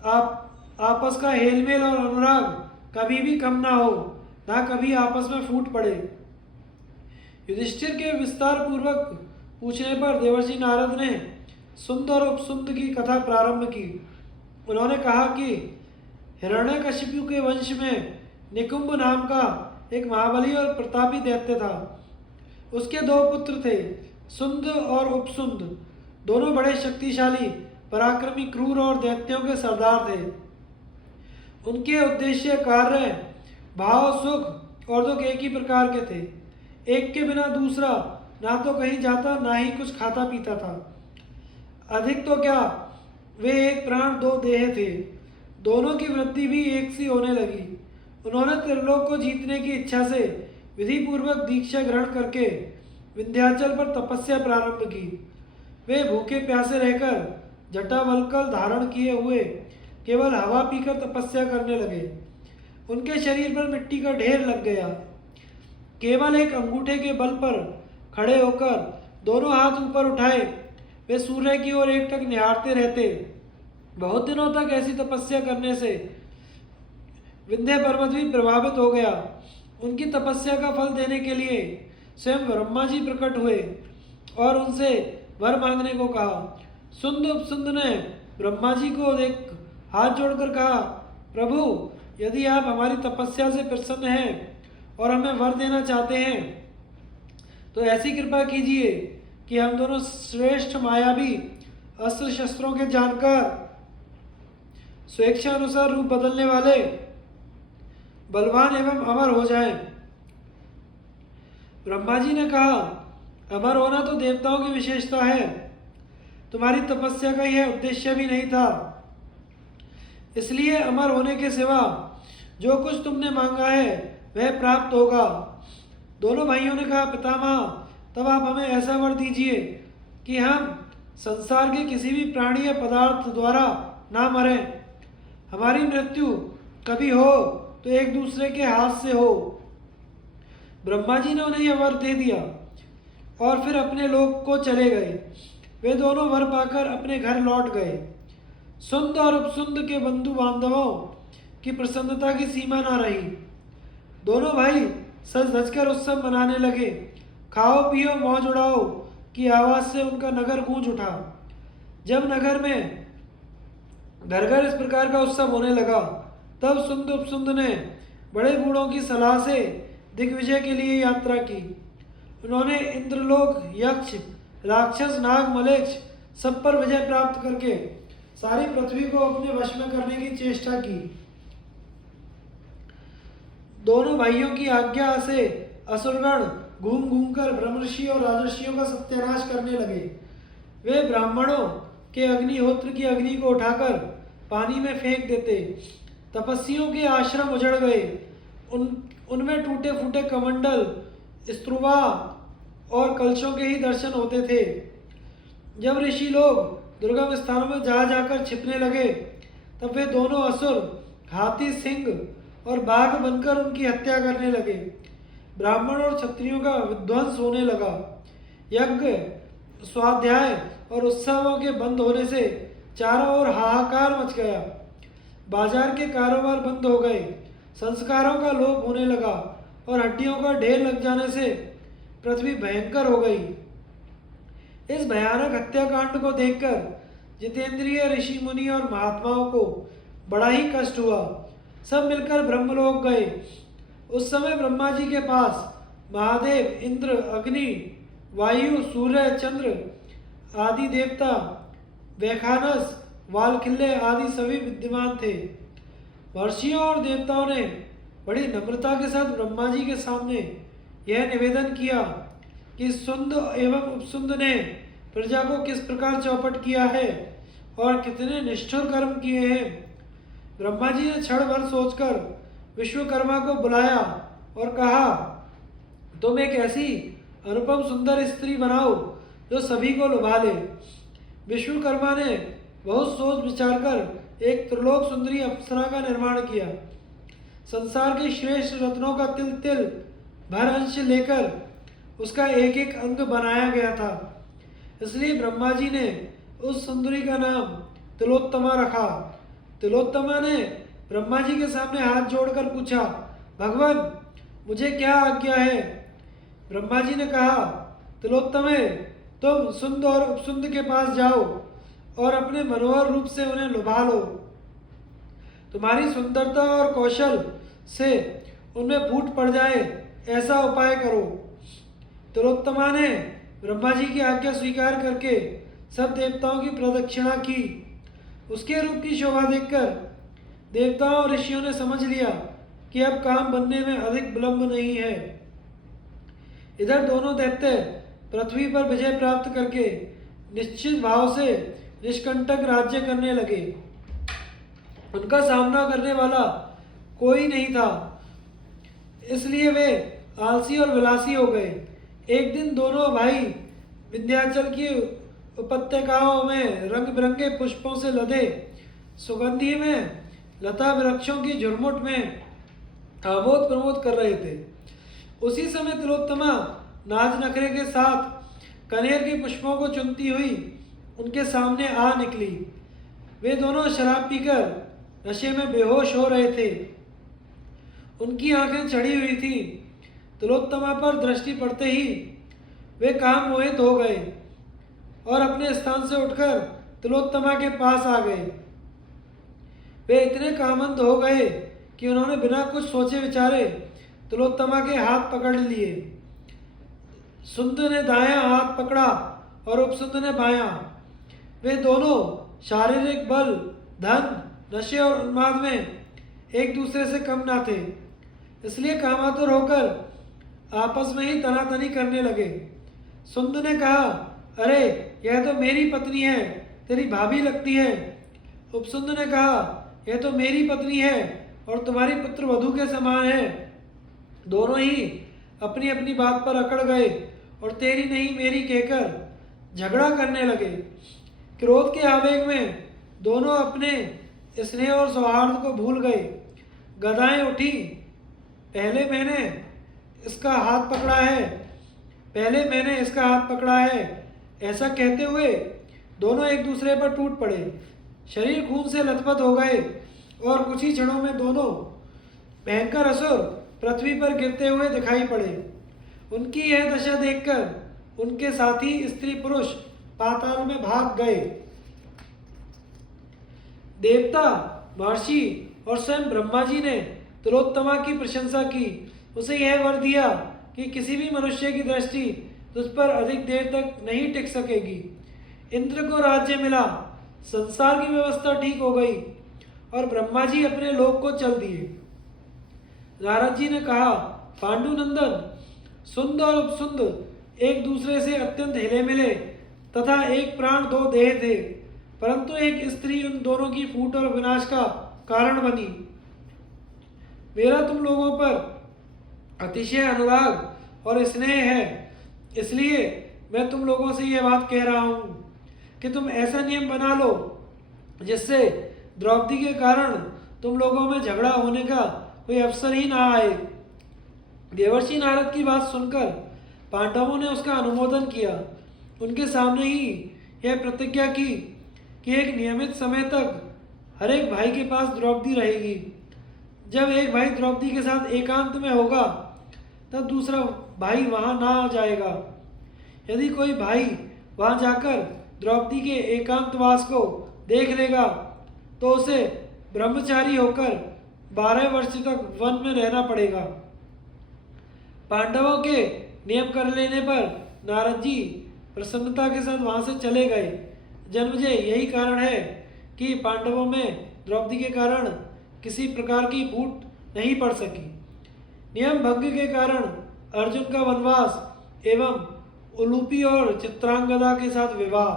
आप आपस का हेलमेल और अनुराग कभी भी कम ना हो, ना कभी आपस में फूट पड़े। युधिष्ठिर के विस्तार पूर्वक पूछने पर देवर्षि नारद ने सुंद और उपसुंद की कथा प्रारंभ की। उन्होंने कहा कि हिरण्यकशिपु के वंश में निकुंभ नाम का एक महाबली और प्रतापी दैत्य था। उसके दो पुत्र थे, सुंद और उपसुंद। दोनों बड़े शक्तिशाली, पराक्रमी, क्रूर और दैत्यों के सरदार थे। उनके उद्देश्य, कार्य, भाव, सुख और दुख एक ही प्रकार के थे। एक के बिना दूसरा ना तो कहीं जाता, ना ही कुछ खाता पीता था। अधिक तो क्या, वे एक प्राण दो देह थे। दोनों की वृत्ति भी एक सी होने लगी। उन्होंने त्रिलोक को जीतने की इच्छा से विधि पूर्वक दीक्षा ग्रहण करके विंध्याचल पर तपस्या प्रारंभ की। वे भूखे प्यासे रहकर जटावल्कल धारण किए हुए केवल हवा पीकर तपस्या करने लगे। उनके शरीर पर मिट्टी का ढेर लग गया। केवल एक अंगूठे के बल पर खड़े होकर दोनों हाथ ऊपर उठाए वे सूर्य की ओर एकटक निहारते रहते। बहुत दिनों तक ऐसी तपस्या करने से विंध्य पर्वत भी प्रभावित हो गया। उनकी तपस्या का फल देने के लिए स्वयं ब्रह्मा जी प्रकट हुए और उनसे वर मांगने को कहा। सुंद उपसुंद ने ब्रह्मा जी को देख हाथ जोड़कर कहा, प्रभु, यदि आप हमारी तपस्या से प्रसन्न हैं और हमें वर देना चाहते हैं तो ऐसी कृपा कीजिए कि हम दोनों श्रेष्ठ मायावी अस्त्र शस्त्रों के जानकार, स्वेच्छा अनुसार रूप बदलने वाले, बलवान एवं अमर हो जाएं। ब्रह्मा जी ने कहा, अमर होना तो देवताओं की विशेषता है, तुम्हारी तपस्या का यह उद्देश्य भी नहीं था। इसलिए अमर होने के सिवा जो कुछ तुमने मांगा है वह प्राप्त होगा। दोनों भाइयों ने कहा, पितामह, तब आप हमें ऐसा वर दीजिए कि हम संसार के किसी भी प्राणी या पदार्थ द्वारा ना मरें। हमारी मृत्यु कभी हो तो एक दूसरे के हाथ से हो। ब्रह्मा जी ने उन्हें यह वर दे दिया और फिर अपने लोक को चले गए। वे दोनों वर पाकर अपने घर लौट गए। सुंद और उपसुंद के बंधु बांधवों की प्रसन्नता की सीमा न रही। दोनों भाई सज धज कर उत्सव मनाने लगे। खाओ पियो मौज उड़ाओ की आवाज से उनका नगर गूंज उठा। जब नगर में घर घर इस प्रकार का उत्सव होने लगा तब सुंद उपसुंद ने बड़े बूढ़ों की सलाह से दिग्विजय के लिए यात्रा की। उन्होंने इंद्रलोक, यक्ष, राक्षस, नाग, मलेच्छ सब पर विजय प्राप्त करके सारी पृथ्वी को अपने वश में करने की चेष्टा की। दोनों भाइयों की आज्ञा से असुरगण घूम घूम कर ब्रह्मर्षि और राजर्षियों का सत्यानाश करने लगे। वे ब्राह्मणों के अग्निहोत्र की अग्नि को उठाकर पानी में फेंक देते। तपस्वियों के आश्रम उजड़ गए। उनमें टूटे फूटे कमंडल, स्त्रुवा और कलशों के ही दर्शन होते थे। जब ऋषि लोग दुर्गम स्थानों में जा जाकर छिपने लगे तब वे दोनों असुर हाथी, सिंह और बाघ बनकर उनकी हत्या करने लगे। ब्राह्मण और क्षत्रियों का विध्वंस होने लगा। यज्ञ, स्वाध्याय और उत्सवों के बंद होने से चारों ओर हाहाकार मच गया। बाजार के कारोबार बंद हो गए, संस्कारों का लोप होने लगा और हड्डियों का ढेर लग जाने से पृथ्वी भयंकर हो गई। इस भयानक हत्याकांड को देखकर जितेंद्रिय ऋषि मुनि और महात्माओं को बड़ा ही कष्ट हुआ। सब मिलकर ब्रह्मलोक गए। उस समय ब्रह्मा जी के पास महादेव, इंद्र, अग्नि, वायु, सूर्य, चंद्र आदि देवता, वैखानस, वालखिल्य आदि सभी विद्यमान थे। महर्षियों और देवताओं ने बड़ी नम्रता के साथ ब्रह्मा जी के सामने यह निवेदन किया कि सुंद एवं उपसुंद ने प्रजा को किस प्रकार चौपट किया है और कितने निष्ठुर कर्म किए हैं। ब्रह्मा जी ने क्षण भर सोचकर विश्वकर्मा को बुलाया और कहा, तुम एक ऐसी अनुपम सुंदर स्त्री बनाओ जो सभी को लुभा ले। विश्वकर्मा ने बहुत सोच विचार कर एक त्रिलोक सुंदरी अप्सरा का निर्माण किया। संसार के श्रेष्ठ रत्नों का तिल तिल भर अंश लेकर उसका एक एक अंग बनाया गया था। इसलिए ब्रह्मा जी ने उस सुंदरी का नाम तिलोत्तमा रखा। तिलोत्तमा ने ब्रह्मा जी के सामने हाथ जोड़कर पूछा, भगवान मुझे क्या आज्ञा है। ब्रह्मा जी ने कहा, तिलोत्तमे तुम सुंद और उपसुंद के पास जाओ और अपने मनोहर रूप से उन्हें लुभा लो। तुम्हारी सुंदरता और कौशल से उनमें फूट पड़ जाए ऐसा उपाय करो। तिलोत्तमा ने ब्रह्मा जी की आज्ञा स्वीकार करके सब देवताओं की प्रदक्षिणा की। उसके रूप की शोभा देखकर देवताओं और ऋषियों ने समझ लिया कि अब काम बनने में अधिक विलंब नहीं है। इधर दोनों दैत्य पृथ्वी पर विजय प्राप्त करके निश्चित भाव से निष्कंटक राज्य करने लगे। उनका सामना करने वाला कोई नहीं था, इसलिए वे आलसी और विलासी हो गए। एक दिन दोनों भाई विंध्याचल की उपत्यकाओं में रंग बिरंगे पुष्पों से लदे सुगंधी में लता वृक्षों की झुरमुट में आमोद प्रमोद कर रहे थे। उसी समय तिलोत्तमा नाज नखरे के साथ कनेर के पुष्पों को चुनती हुई उनके सामने आ निकली। वे दोनों शराब पीकर नशे में बेहोश हो रहे थे। उनकी आंखें चढ़ी हुई थी। तिलोत्तमा पर दृष्टि पड़ते ही वे काम मोहित हो गए और अपने स्थान से उठकर तिलोत्तमा के पास आ गए। वे इतने कामंद हो गए कि उन्होंने बिना कुछ सोचे विचारे तिलोत्तमा के हाथ पकड़ लिए। सुंद ने दायां हाथ पकड़ा और उपसुंद ने बायां। वे दोनों शारीरिक बल, धन, नशे और उन्माद में एक दूसरे से कम ना थे, इसलिए कामातुर होकर आपस में ही तनातनी करने लगे। सुंद ने कहा, अरे यह तो मेरी पत्नी है, तेरी भाभी लगती है। उपसुंद ने कहा, यह तो मेरी पत्नी है और तुम्हारी पुत्र वधू के समान है। दोनों ही अपनी अपनी बात पर अकड़ गए और तेरी नहीं मेरी कहकर झगड़ा करने लगे। क्रोध के आवेग में दोनों अपने स्नेह और सौहार्द को भूल गए। गदाएं उठी, पहले मैंने इसका हाथ पकड़ा है, पहले मैंने इसका हाथ पकड़ा है, ऐसा कहते हुए दोनों एक दूसरे पर टूट पड़े। शरीर खून से लथपथ हो गए और कुछ ही क्षणों में दोनों भयंकर असुर पृथ्वी पर गिरते हुए दिखाई पड़े। उनकी यह दशा देखकर उनके साथी स्त्री पुरुष पाताल में भाग गए। देवता, महर्षि और स्वयं ब्रह्मा जी ने तिलोत्तमा की प्रशंसा की। उसे यह वर दिया कि किसी भी मनुष्य की दृष्टि तुझ पर अधिक देर तक नहीं टिक सकेगी। इंद्र को राज्य मिला, संसार की व्यवस्था ठीक हो गई और ब्रह्मा जी अपने लोक को चल दिए। नारद जी ने कहा, पांडुनंदन, सुंद और उपसुंद एक दूसरे से अत्यंत हिले मिले तथा एक प्राण दो देह थे, परंतु एक स्त्री उन दोनों की फूट और विनाश का कारण बनी। मेरा तुम लोगों पर अतिशय अनुराग और स्नेह है, इसलिए मैं तुम लोगों से यह बात कह रहा हूँ कि तुम ऐसा नियम बना लो जिससे द्रौपदी के कारण तुम लोगों में झगड़ा होने का कोई अवसर ही ना आए। देवर्षि नारद की बात सुनकर पांडवों ने उसका अनुमोदन किया। उनके सामने ही यह प्रतिज्ञा की कि एक नियमित समय तक हर एक भाई के पास द्रौपदी रहेगी। जब एक भाई द्रौपदी के साथ एकांत में होगा तब दूसरा भाई वहां ना आ जाएगा। यदि कोई भाई वहां जाकर द्रौपदी के एकांतवास को देख लेगा तो उसे ब्रह्मचारी होकर 12 वर्ष तक वन में रहना पड़ेगा। पांडवों के नियम कर लेने पर नारद जी प्रसन्नता के साथ वहां से चले गए। जन्मजय, यही कारण है कि पांडवों में द्रौपदी के कारण किसी प्रकार की फूट नहीं पड़ सकी। नियम भंग के कारण अर्जुन का वनवास एवं उलूपी और चित्रांगदा के साथ विवाह।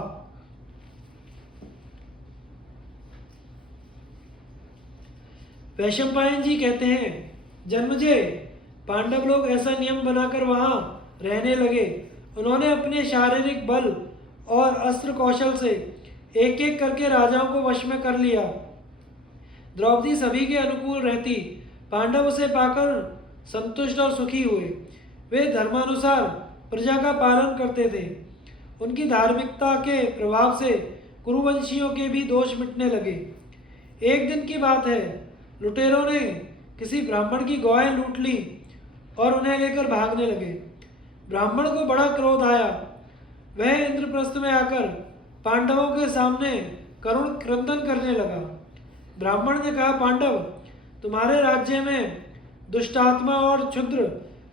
वैशंपायन जी कहते हैं, जन्मजय, पांडव लोग ऐसा नियम बनाकर वहां रहने लगे। उन्होंने अपने शारीरिक बल और अस्त्र कौशल से एक एक करके राजाओं को वश में कर लिया। द्रौपदी सभी के अनुकूल रहती। पांडव उसे पाकर संतुष्ट और सुखी हुए। वे धर्मानुसार प्रजा का पालन करते थे। उनकी धार्मिकता के प्रभाव से कुरुवंशियों के भी दोष मिटने लगे। एक दिन की बात है, लुटेरों ने किसी ब्राह्मण की गौएं लूट ली और उन्हें लेकर भागने लगे। ब्राह्मण को बड़ा क्रोध आया। वह इंद्रप्रस्थ में आकर पांडवों के सामने करुण क्रंदन करने लगा। ब्राह्मण ने कहा, पांडव, तुम्हारे राज्य में दुष्टात्मा और क्षुद्र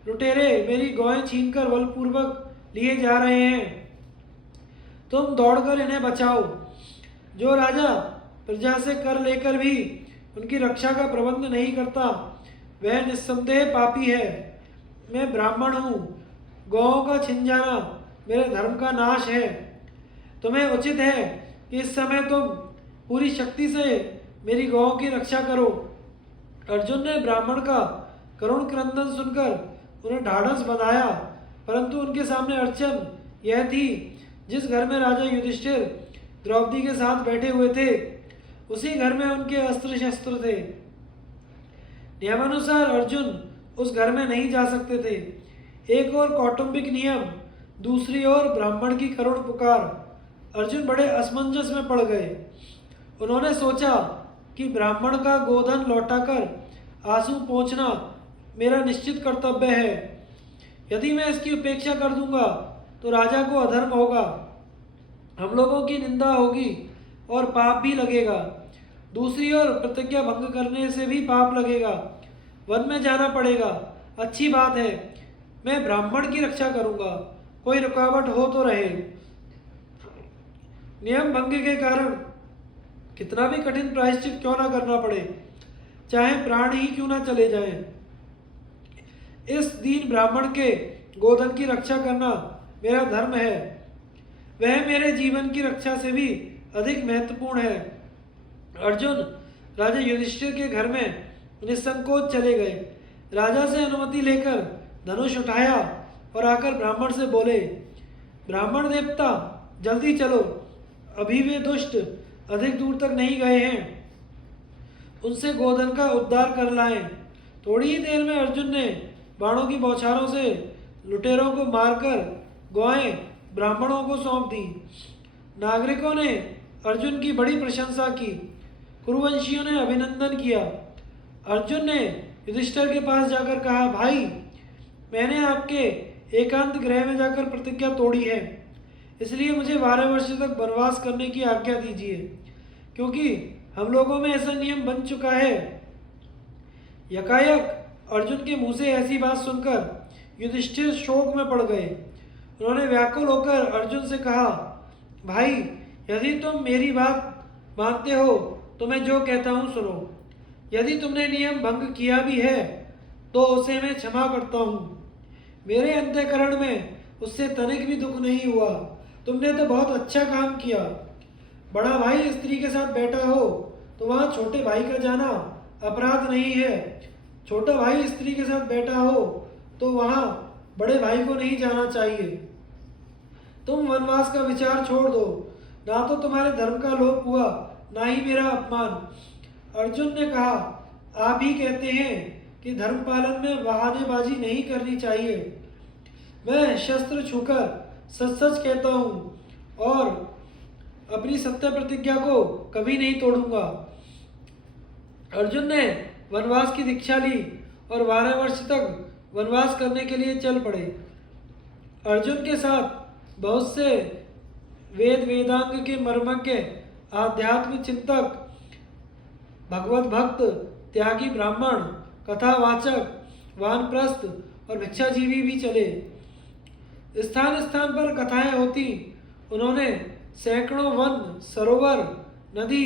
लुटेरे मेरी गौएं छीनकर बलपूर्वक लिए जा रहे हैं। तुम दौड़कर इन्हें बचाओ। जो राजा प्रजा से कर लेकर भी उनकी रक्षा का प्रबंध नहीं करता वह निस्संदेह पापी है। मैं ब्राह्मण हूँ। गौओं का छिन जाना मेरे धर्म का नाश है। तुम्हें उचित है कि इस समय तुम पूरी शक्ति से मेरी गौओं की रक्षा करो। अर्जुन ने ब्राह्मण का करुण क्रंदन सुनकर उन्हें ढाढ़स बंधाया, परंतु उनके सामने अड़चन यह थी, जिस घर में राजा युधिष्ठिर द्रौपदी के साथ बैठे हुए थे उसी घर में उनके अस्त्र शस्त्र थे। नियमानुसार अर्जुन उस घर में नहीं जा सकते थे। एक और कौटुंबिक नियम, दूसरी ओर ब्राह्मण की करुण पुकार। अर्जुन बड़े असमंजस में पड़ गए। उन्होंने सोचा कि ब्राह्मण का गोधन लौटाकर आंसू पोंछना मेरा निश्चित कर्तव्य है। यदि मैं इसकी उपेक्षा कर दूंगा तो राजा को अधर्म होगा, हम लोगों की निंदा होगी और पाप भी लगेगा। दूसरी ओर प्रतिज्ञा भंग करने से भी पाप लगेगा, वन में जाना पड़ेगा। अच्छी बात है, मैं ब्राह्मण की रक्षा करूंगा, कोई रुकावट हो तो रहे। नियम भंग के कारण कितना भी कठिन प्रायश्चित क्यों ना करना पड़े, चाहे प्राण ही क्यों ना चले जाएं, इस दीन ब्राह्मण के गोधन की रक्षा करना मेरा धर्म है। वह मेरे जीवन की रक्षा से भी अधिक महत्वपूर्ण है। अर्जुन राजा युधिष्ठिर के घर में निसंकोच चले गए। राजा से अनुमति लेकर धनुष उठाया और आकर ब्राह्मण से बोले, ब्राह्मण देवता, जल्दी चलो, अभी वे दुष्ट अधिक दूर तक नहीं गए हैं, उनसे गोधन का उद्धार कर लाएं। थोड़ी ही देर में अर्जुन ने बाणों की बौछारों से लुटेरों को मारकर गौएं ब्राह्मणों को सौंप दी। नागरिकों ने अर्जुन की बड़ी प्रशंसा की। कुरुवंशियों ने अभिनंदन किया। अर्जुन ने युधिष्ठिर के पास जाकर कहा, भाई, मैंने आपके एकांत गृह में जाकर प्रतिज्ञा तोड़ी है, इसलिए मुझे 12 वर्ष तक वनवास करने की आज्ञा दीजिए, क्योंकि हम लोगों में ऐसा नियम बन चुका है। यकायक अर्जुन के मुंह से ऐसी बात सुनकर युधिष्ठिर शोक में पड़ गए। उन्होंने व्याकुल होकर अर्जुन से कहा, भाई, यदि तुम मेरी बात मानते हो तो मैं जो कहता हूँ सुनो। यदि तुमने नियम भंग किया भी है तो उसे मैं क्षमा करता हूँ। मेरे अंतःकरण में उससे तनिक भी दुख नहीं हुआ। तुमने तो बहुत अच्छा काम किया। बड़ा भाई स्त्री के साथ बैठा हो तो वहाँ छोटे भाई का जाना अपराध नहीं है। छोटा भाई स्त्री के साथ बैठा हो तो वहाँ बड़े भाई को नहीं जाना चाहिए। तुम वनवास का विचार छोड़ दो। ना तो तुम्हारे धर्म का लोप हुआ, ना ही मेरा अपमान। अर्जुन ने कहा, आप ही कहते हैं कि धर्म पालन में बहानेबाजी नहीं करनी चाहिए। मैं शस्त्र छूकर सच सच कहता हूँ और अपनी सत्य प्रतिज्ञा को कभी नहीं तोड़ूंगा। अर्जुन ने वनवास की दीक्षा ली और 12 वर्ष तक वनवास करने के लिए चल पड़े। अर्जुन के साथ बहुत से वेद वेदांग के मर्मज्ञ, आध्यात्म चिंतक, भगवत भक्त, त्यागी ब्राह्मण, कथावाचक, वानप्रस्थ और भिक्षाजीवी भी चले। स्थान स्थान पर कथाएं होती। उन्होंने सैकड़ों वन, सरोवर, नदी,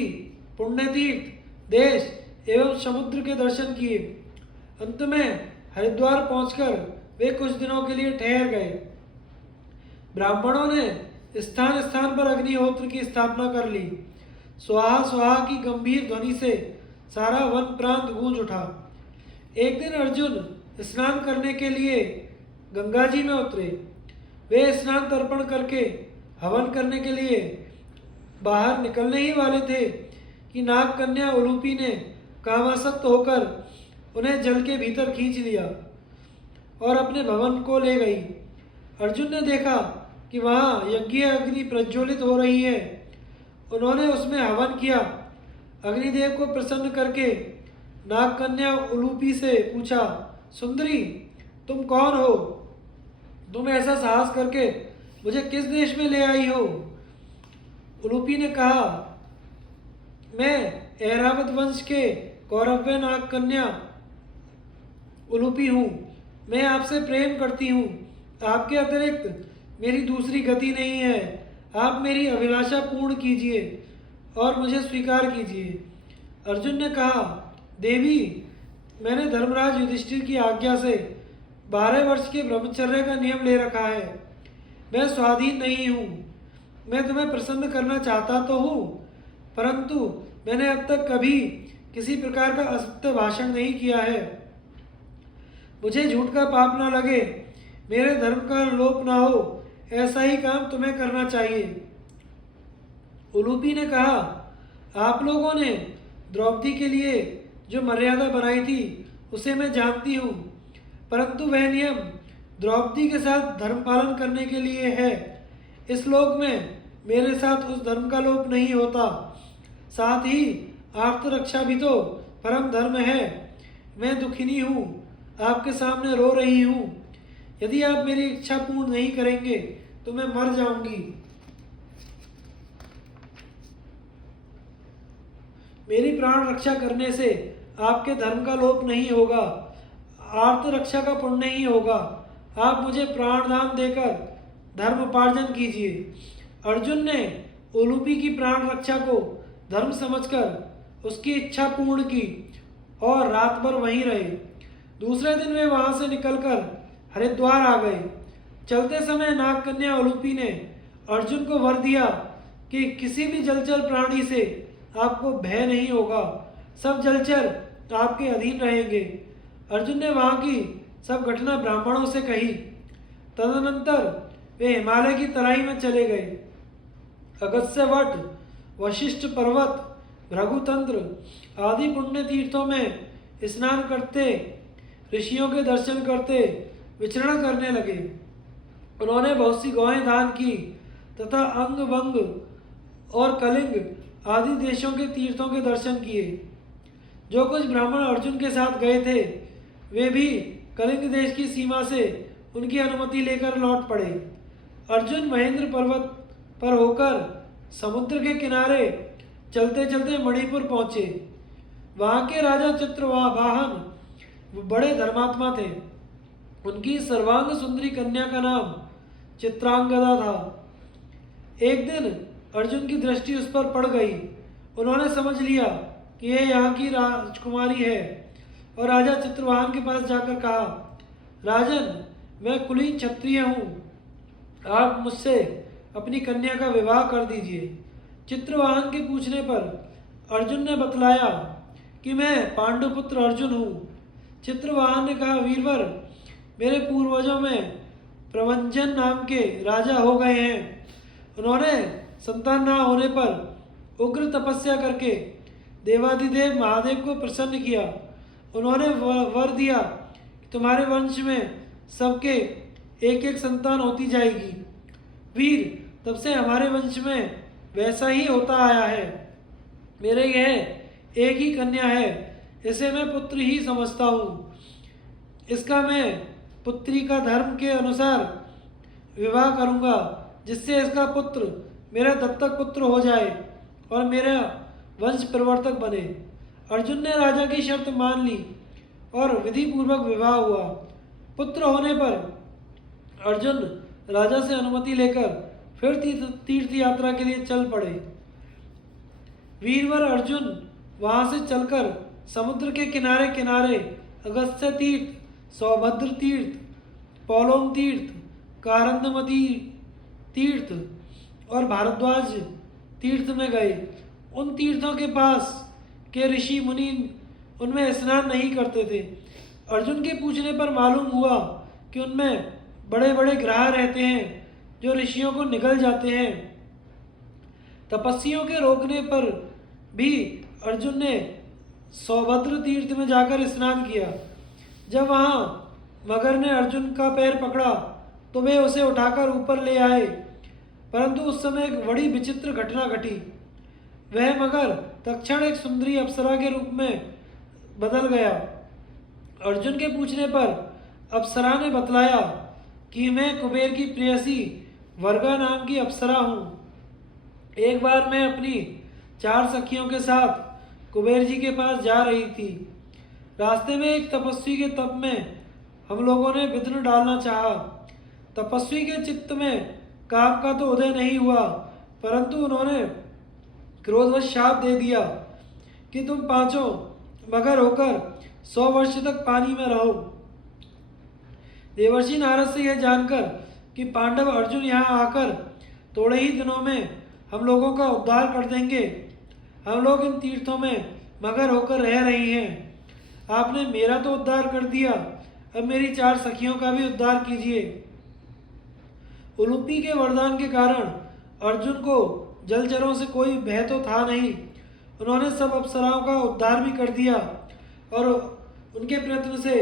पुण्यतीर्थ, देश एवं समुद्र के दर्शन किए। अंत में हरिद्वार पहुंचकर वे कुछ दिनों के लिए ठहर गए। ब्राह्मणों ने स्थान स्थान पर अग्निहोत्र की स्थापना कर ली। स्वाहा स्वाहा की गंभीर ध्वनि से सारा वन प्रांत गूंज उठा। एक दिन अर्जुन स्नान करने के लिए गंगा जी में उतरे। वे स्नान तर्पण करके हवन करने के लिए बाहर निकलने ही वाले थे कि नाग कन्या उलूपी ने कामासक्त होकर उन्हें जल के भीतर खींच लिया और अपने भवन को ले गई। अर्जुन ने देखा कि वहाँ यज्ञ अग्नि प्रज्वलित हो रही है। उन्होंने उसमें हवन किया। अग्निदेव को प्रसन्न करके नाग कन्या उलूपी से पूछा, सुंदरी, तुम कौन हो? तुम ऐसा साहस करके मुझे किस देश में ले आई हो? उलूपी ने कहा, मैं ऐरावत वंश के कौरव्य नाग कन्या उलूपी हूँ। मैं आपसे प्रेम करती हूँ। आपके अतिरिक्त मेरी दूसरी गति नहीं है। आप मेरी अभिलाषा पूर्ण कीजिए और मुझे स्वीकार कीजिए। अर्जुन ने कहा, देवी, मैंने धर्मराज युधिष्ठिर की आज्ञा से 12 वर्ष के ब्रह्मचर्य का नियम ले रखा है। मैं स्वाधीन नहीं हूँ। मैं तुम्हें प्रसन्न करना चाहता तो हूँ, परंतु मैंने अब तक कभी किसी प्रकार का असत्य भाषण नहीं किया है। मुझे झूठ का पाप ना लगे, मेरे धर्म का लोप ना हो, ऐसा ही काम तुम्हें करना चाहिए। उलूपी ने कहा, आप लोगों ने द्रौपदी के लिए जो मर्यादा बनाई थी उसे मैं जानती हूँ, परंतु वह नियम द्रौपदी के साथ धर्म पालन करने के लिए है। इस लोक में मेरे साथ उस धर्म का लोप नहीं होता। साथ ही आत्मरक्षा भी तो परम धर्म है। मैं दुखिनी हूँ, आपके सामने रो रही हूँ। यदि आप मेरी इच्छा पूर्ण नहीं करेंगे तो मैं मर जाऊंगी। मेरी प्राण रक्षा करने से आपके धर्म का लोप नहीं होगा, आर्त रक्षा का पुण्य ही होगा। आप मुझे प्राण दान देकर धर्म उपार्जन कीजिए। अर्जुन ने उलूपी की प्राण रक्षा को धर्म समझकर उसकी इच्छा पूर्ण की और रात भर वहीं रहे। दूसरे दिन वे वहां से निकलकर हरिद्वार आ गए। चलते समय नाग कन्या उलूपी ने अर्जुन को वर दिया कि किसी भी जलचर प्राणी से आपको भय नहीं होगा। सब जलचर आपके अधीन रहेंगे। अर्जुन ने वहां की सब घटना ब्राह्मणों से कही। तदनंतर वे हिमालय की तराई में चले गए। अगस्त्य वट, वशिष्ठ पर्वत, भृगुतंत्र आदि पुण्य तीर्थों में स्नान करते, ऋषियों के दर्शन करते विचरण करने लगे। उन्होंने बहुत सी गौएं दान की तथा अंग वंग और कलिंग आदि देशों के तीर्थों के दर्शन किए। जो कुछ ब्राह्मण अर्जुन के साथ गए थे वे भी कलिंग देश की सीमा से उनकी अनुमति लेकर लौट पड़े। अर्जुन महेंद्र पर्वत पर होकर समुद्र के किनारे चलते चलते मणिपुर पहुंचे। वहां के राजा चित्रवाहन बड़े धर्मात्मा थे। उनकी सर्वांग सुंदरी कन्या का नाम चित्रांगदा था। एक दिन अर्जुन की दृष्टि उस पर पड़ गई। उन्होंने समझ लिया कि यह यहाँ की राजकुमारी है और राजा चित्रवाहन के पास जाकर कहा, राजन, मैं कुलीन क्षत्रिय हूँ, आप मुझसे अपनी कन्या का विवाह कर दीजिए। चित्रवाहन के पूछने पर अर्जुन ने बतलाया कि मैं पांडुपुत्र अर्जुन हूँ। चित्रवाहन ने कहा, वीरवर, मेरे पूर्वजों में प्रवंजन नाम के राजा हो गए हैं। उन्होंने संतान ना होने पर उग्र तपस्या करके देवाधिदेव महादेव को प्रसन्न किया। उन्होंने वर दिया कि तुम्हारे वंश में सबके एक एक संतान होती जाएगी। वीर, तब से हमारे वंश में वैसा ही होता आया है। मेरे यह एक ही कन्या है, इसे मैं पुत्र ही समझता हूँ। इसका मैं पुत्री का धर्म के अनुसार विवाह करूँगा, जिससे इसका पुत्र मेरा दत्तक पुत्र हो जाए और मेरा वंश प्रवर्तक बने। अर्जुन ने राजा की शर्त मान ली और विधि पूर्वक विवाह हुआ। पुत्र होने पर अर्जुन राजा से अनुमति लेकर फिर तीर्थ यात्रा के लिए चल पड़े। वीरवर अर्जुन वहां से चलकर समुद्र के किनारे किनारे अगस्त्य तीर्थ, सौभद्र तीर्थ, पौलोम तीर्थ, कारंदमती तीर्थ और भारद्वाज तीर्थ में गए। उन तीर्थों के पास के ऋषि मुनि उनमें स्नान नहीं करते थे। अर्जुन के पूछने पर मालूम हुआ कि उनमें बड़े बड़े ग्रह रहते हैं जो ऋषियों को निगल जाते हैं। तपस्वियों के रोकने पर भी अर्जुन ने सौभद्र तीर्थ में जाकर स्नान किया। जब वहां मगर ने अर्जुन का पैर पकड़ा तो वे उसे उठाकर ऊपर ले आए, परंतु उस समय एक बड़ी विचित्र घटना घटी। वह मगर तत्क्षण एक सुंदरी अप्सरा के रूप में बदल गया। अर्जुन के पूछने पर अप्सरा ने बतलाया कि मैं कुबेर की प्रेयसी वर्गा नाम की अप्सरा हूँ। एक बार मैं अपनी 4 सखियों के साथ कुबेर जी के पास जा रही थी। रास्ते में एक तपस्वी के तप में हम लोगों ने विघ्न डालना चाहा। तपस्वी के चित्त में काम का तो उदय नहीं हुआ, परंतु उन्होंने क्रोधवश शाप दे दिया कि तुम पांचों मगर होकर 100 वर्ष तक पानी में रहो। देवर्षि नारद से यह जानकर कि पांडव अर्जुन यहाँ आकर थोड़े ही दिनों में हम लोगों का उद्धार कर देंगे, हम लोग इन तीर्थों में मगर होकर रह रही हैं। आपने मेरा तो उद्धार कर दिया, अब मेरी 4 सखियों का भी उद्धार कीजिए। उलूपी के वरदान के कारण अर्जुन को जलचरों से कोई भय तो था नहीं। उन्होंने सब अप्सराओं का उद्धार भी कर दिया और उनके प्रयत्न से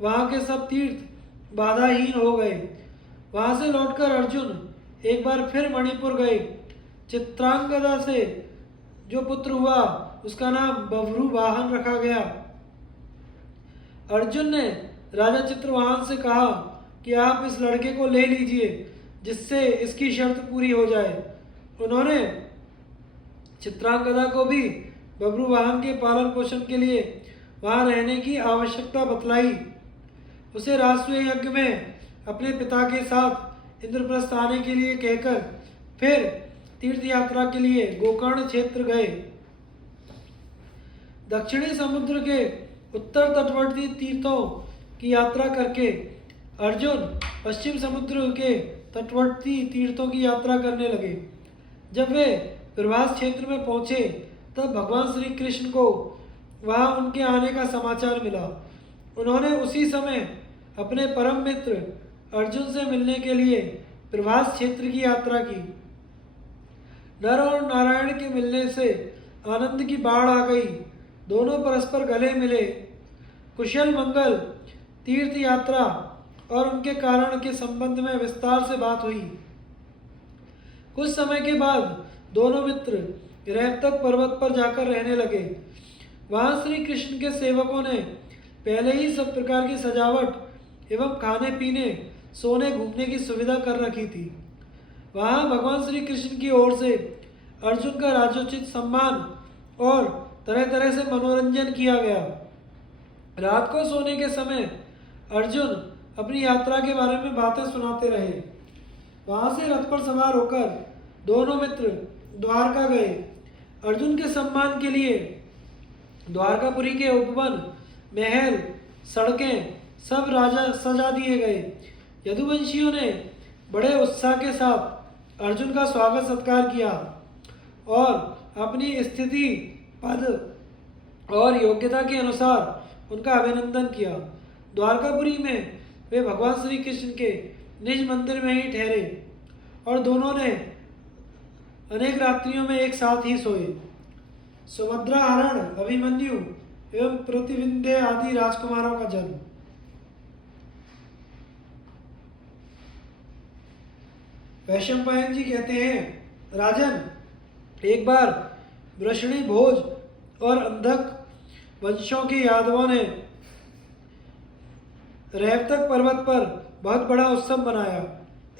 वहाँ के सब तीर्थ बाधाहीन हो गए। वहाँ से लौटकर अर्जुन एक बार फिर मणिपुर गए। चित्रांगदा से जो पुत्र हुआ उसका नाम बभ्रुवाहन रखा गया। अर्जुन ने राजा चित्रवाहन से कहा कि आप इस लड़के को ले लीजिए, जिससे इसकी शर्त पूरी हो जाए। उन्होंने चित्रांगदा को भी बभ्रुवाहन के पालन पोषण के लिए वहाँ रहने की आवश्यकता बतलाई। उसे राजसूय यज्ञ में अपने पिता के साथ इंद्रप्रस्थ आने के लिए कहकर फिर तीर्थ यात्रा के लिए गोकर्ण क्षेत्र गए। दक्षिणी समुद्र के उत्तर तटवर्ती तीर्थों की यात्रा करके अर्जुन पश्चिम समुद्र के तटवर्ती तीर्थों की यात्रा करने लगे। जब वे प्रवास क्षेत्र में पहुंचे तब भगवान श्री कृष्ण को वहां उनके आने का समाचार मिला। उन्होंने उसी समय अपने परम मित्र अर्जुन से मिलने के लिए प्रवास क्षेत्र की यात्रा की। नर और नारायण के मिलने से आनंद की बाढ़ आ गई। दोनों परस्पर गले मिले। कुशल मंगल, तीर्थ यात्रा और उनके कारण के संबंध में विस्तार से बात हुई। कुछ समय के बाद दोनों मित्र रैवतक पर्वत पर जाकर रहने लगे। वहां श्री कृष्ण के सेवकों ने पहले ही सब प्रकार की सजावट एवं खाने पीने, सोने घूमने की सुविधा कर रखी थी। वहां भगवान श्री कृष्ण की ओर से अर्जुन का राजोचित सम्मान और तरह तरह से मनोरंजन किया गया। रात को सोने के समय अर्जुन अपनी यात्रा के बारे में बातें सुनाते रहे। वहां से रथ पर सवार होकर दोनों मित्र द्वारका गए। अर्जुन के सम्मान के लिए द्वारकापुरी के उपवन, महल, सड़कें सब राजा सजा दिए गए। यदुवंशियों ने बड़े उत्साह के साथ अर्जुन का स्वागत सत्कार किया और अपनी स्थिति, पद और योग्यता के अनुसार उनका अभिनंदन किया। द्वारकापुरी में वे भगवान श्री कृष्ण के निज मंदिर में ही ठहरे और दोनों ने अनेक रात्रियों में एक साथ ही सोए। सुभद्रा, हरण, अभिमन्यु एवं प्रतिविंध्य आदि राजकुमारों का जन्म। वैशंपायन जी कहते हैं, राजन, एक बार वृषणी, भोज और अंधक वंशों के यादवों ने रैवतक पर्वत पर बहुत बड़ा उत्सव मनाया।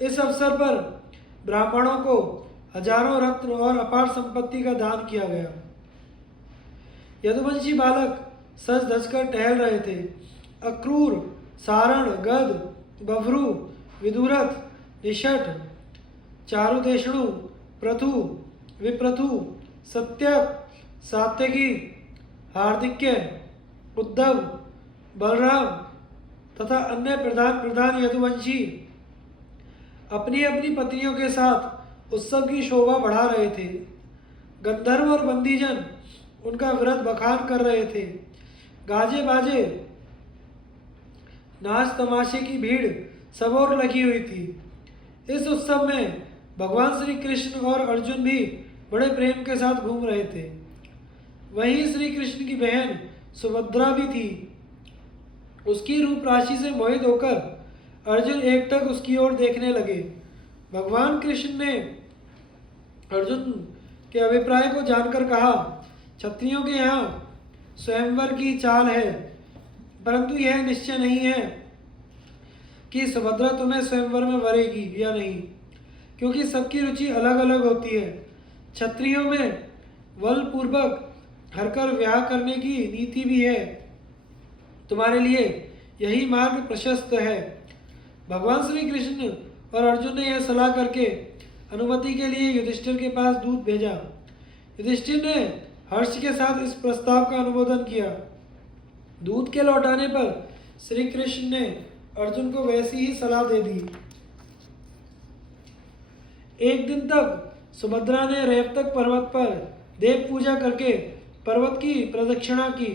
इस अवसर पर ब्राह्मणों को हजारों रत्न और अपार संपत्ति का दान किया गया। यदुवंशी बालक सज धज कर टहल रहे थे। अक्रूर, सारण, गद, बभ्रू, विदुरथ, निषठ, चारुदेशणु, प्रथु, विप्रथु, सत्यक, सात्यकी, हार्दिक्य, उद्धव, बलराम तथा अन्य प्रधान प्रधान यदुवंशी अपनी अपनी पत्नियों के साथ उत्सव की शोभा बढ़ा रहे थे। गंधर्व और बंदीजन उनका व्रत बखान कर रहे थे। गाजे बाजे, नाच तमाशे की भीड़ सब ओर लगी हुई थी। इस उत्सव में भगवान श्री कृष्ण और अर्जुन भी बड़े प्रेम के साथ घूम रहे थे। वहीं श्री कृष्ण की बहन सुभद्रा भी थी। उसकी रूप राशि से मोहित होकर अर्जुन एकटक उसकी ओर देखने लगे। भगवान कृष्ण ने अर्जुन के अभिप्राय को जानकर कहा, क्षत्रियों के यहाँ स्वयंवर की चाल है, परंतु यह निश्चय नहीं है कि सुभद्रा तुम्हें स्वयंवर में वरेगी या नहीं, क्योंकि सबकी रुचि अलग अलग होती है। क्षत्रियों में बलपूर्वक हरकर ब्याह करने की नीति भी है। तुम्हारे लिए यही मार्ग प्रशस्त है। भगवान श्री कृष्ण और अर्जुन ने यह सलाह करके अनुमति के लिए युधिष्ठिर के पास दूत भेजा। युधिष्ठिर ने हर्ष के साथ इस प्रस्ताव का अनुमोदन किया। दूत के लौटाने पर श्री कृष्ण ने अर्जुन को वैसी ही सलाह दे दी। एक दिन तक सुभद्रा ने रैवतक पर्वत पर देव पूजा करके पर्वत की प्रदक्षिणा की।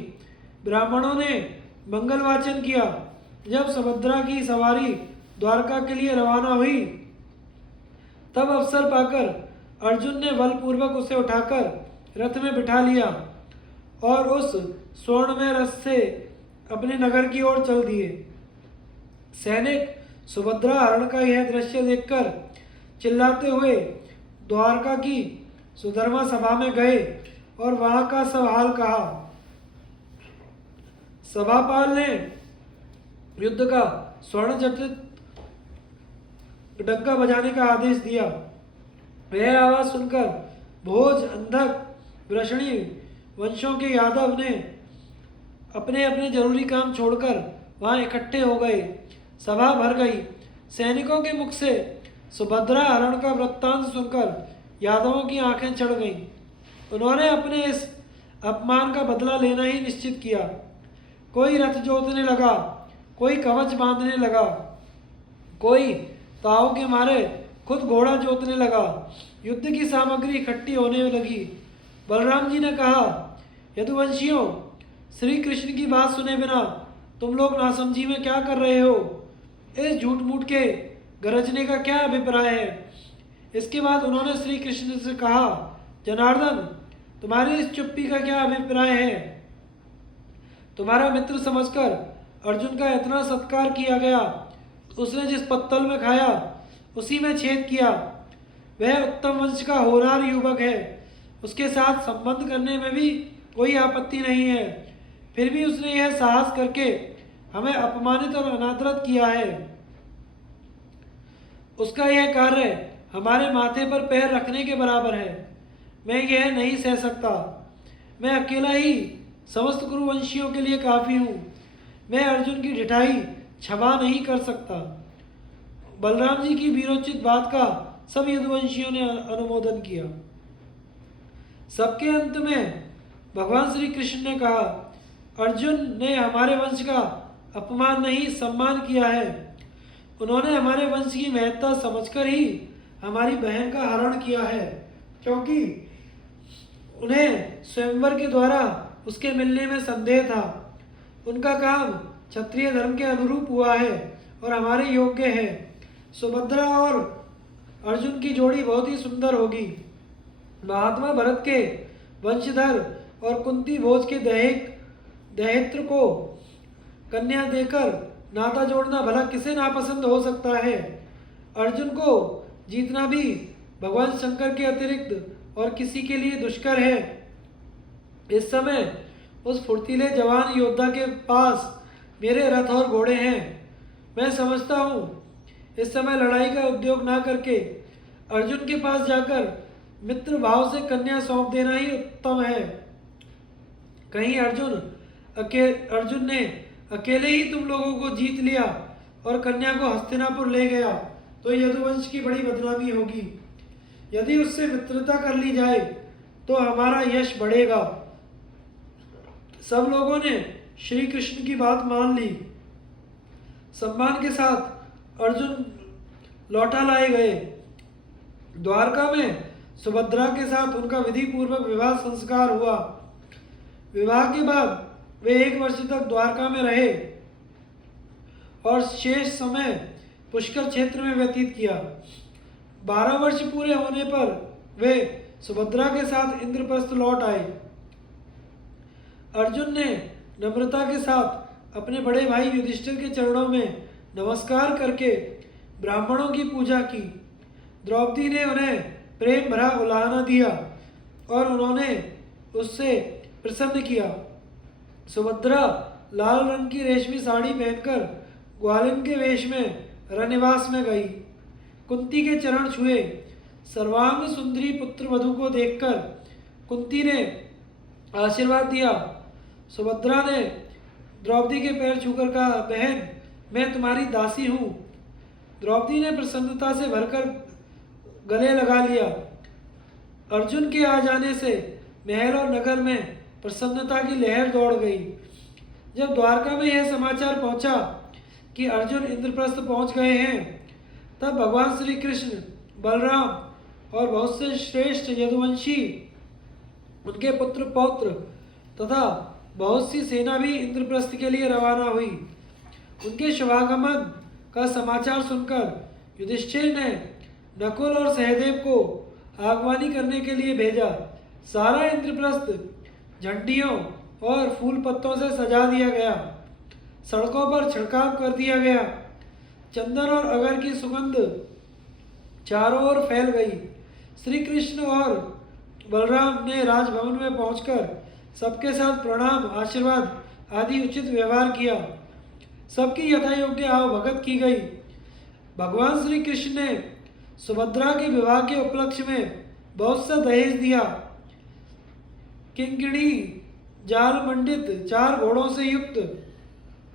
ब्राह्मणों ने मंगल वाचन किया। जब सुभद्रा की सवारी द्वारका के लिए रवाना हुई, तब अवसर पाकर अर्जुन ने बलपूर्वक उसे उठाकर रथ में बिठा लिया और उस स्वर्णमय रथ से अपने नगर की ओर चल दिए। सैनिक सुभद्रा हरण का यह दृश्य देखकर चिल्लाते हुए द्वारका की सुधर्मा सभा में गए और वहां का सब हाल कहा। सभापाल ने युद्ध का स्वर्ण जटित डंका बजाने का आदेश दिया। वह आवाज सुनकर भोज, अंधक, वृषणी वंशों के यादव ने अपने अपने जरूरी काम छोड़कर वहां इकट्ठे हो गए। सभा भर गई। सैनिकों के मुख से सुभद्रा हरण का वृत्तांत सुनकर यादवों की आंखें चढ़ गईं। उन्होंने अपने इस अपमान का बदला लेना ही निश्चित किया। कोई रथ जोतने लगा, कोई कवच बांधने लगा, कोई ताव के मारे खुद घोड़ा जोतने लगा। युद्ध की सामग्री इकट्ठी होने लगी। बलराम जी ने कहा, यदुवंशियों, श्री कृष्ण की बात सुने बिना तुम लोग नासमझी में क्या कर रहे हो? इस झूठ मूठ के गरजने का क्या अभिप्राय है? इसके बाद उन्होंने श्री कृष्ण से कहा, जनार्दन, तुम्हारी इस चुप्पी का क्या अभिप्राय है? तुम्हारा मित्र समझकर अर्जुन का इतना सत्कार किया गया, उसने जिस पत्तल में खाया उसी में छेद किया। वह उत्तम वंश का होनहार युवक है, उसके साथ संबंध करने में भी कोई आपत्ति नहीं है। फिर भी उसने यह साहस करके हमें अपमानित और अनादरत किया है। उसका यह कार्य हमारे माथे पर पैर रखने के बराबर है। मैं यह नहीं सह सकता। मैं अकेला ही समस्त कुरुवंशियों के लिए काफी हूँ। मैं अर्जुन की ढिठाई क्षमा नहीं कर सकता। बलराम जी की वीरोचित बात का सब यदुवंशियों ने अनुमोदन किया। सबके अंत में भगवान श्री कृष्ण ने कहा, अर्जुन ने हमारे वंश का अपमान नहीं, सम्मान किया है। उन्होंने हमारे वंश की महत्ता समझकर ही हमारी बहन का हरण किया है, क्योंकि उन्हें स्वयंवर के द्वारा उसके मिलने में संदेह था। उनका काम क्षत्रिय धर्म के अनुरूप हुआ है और हमारे योग्य है। सुभद्रा और अर्जुन की जोड़ी बहुत ही सुंदर होगी। महात्मा भरत के वंशधर और कुंती भोज के दहेत्र को कन्या देकर नाता जोड़ना भला किसे नापसंद हो सकता है। अर्जुन को जीतना भी भगवान शंकर के अतिरिक्त और किसी के लिए दुष्कर है। इस समय उस फुर्तीले जवान योद्धा के पास मेरे रथ और घोड़े हैं। मैं समझता हूँ इस समय लड़ाई का उद्योग ना करके अर्जुन के पास जाकर मित्र भाव से कन्या सौंप देना ही उत्तम है। कहीं अर्जुन ने अकेले ही तुम लोगों को जीत लिया और कन्या को हस्तिनापुर ले गया तो यदुवंश की बड़ी बदनामी होगी। यदि उससे मित्रता कर ली जाए तो हमारा यश बढ़ेगा। सब लोगों ने श्री कृष्ण की बात मान ली। सम्मान के साथ अर्जुन लौटा लाए गए। द्वारका में सुभद्रा के साथ उनका विधि पूर्वक विवाह संस्कार हुआ। विवाह के बाद वे 1 वर्ष तक द्वारका में रहे और शेष समय पुष्कर क्षेत्र में व्यतीत किया। 12 वर्ष पूरे होने पर वे सुभद्रा के साथ इंद्रप्रस्थ लौट आए। अर्जुन ने नम्रता के साथ अपने बड़े भाई युधिष्ठिर के चरणों में नमस्कार करके ब्राह्मणों की पूजा की। द्रौपदी ने उन्हें प्रेम भरा उलाहना दिया और उन्होंने उससे प्रसन्न किया। सुभद्रा लाल रंग की रेशमी साड़ी पहनकर ग्वालिन के वेश में रनिवास में गई। कुंती के चरण छुए। सर्वांग सुंदरी पुत्र वधू को देखकर कुंती ने आशीर्वाद दिया। सुभद्रा ने द्रौपदी के पैर छूकर कहा, बहन मैं तुम्हारी दासी हूँ। द्रौपदी ने प्रसन्नता से भरकर गले लगा लिया। अर्जुन के आ जाने से महल और नगर में प्रसन्नता की लहर दौड़ गई। जब द्वारका में यह समाचार पहुंचा कि अर्जुन इंद्रप्रस्थ पहुंच गए हैं, तब भगवान श्री कृष्ण, बलराम और बहुत से श्रेष्ठ यदुवंशी, उनके पुत्र पौत्र तथा बहुत सी सेना भी इंद्रप्रस्थ के लिए रवाना हुई। उनके शुभागमन का समाचार सुनकर युधिष्ठिर ने नकुल और सहदेव को आगवानी करने के लिए भेजा। सारा इंद्रप्रस्थ झंडियों और फूल पत्तों से सजा दिया गया। सड़कों पर छिड़काव कर दिया गया। चंदन और अगर की सुगंध चारों ओर फैल गई। श्री कृष्ण और बलराम ने राजभवन में पहुंचकर सबके साथ प्रणाम, आशीर्वाद आदि उचित व्यवहार किया। सबकी यथायोग्य आवभगत की गई। भगवान श्री कृष्ण ने सुभद्रा के विवाह के उपलक्ष्य में बहुत सा दहेज दिया। किंकिणी जाल मंडित 4 घोड़ों से युक्त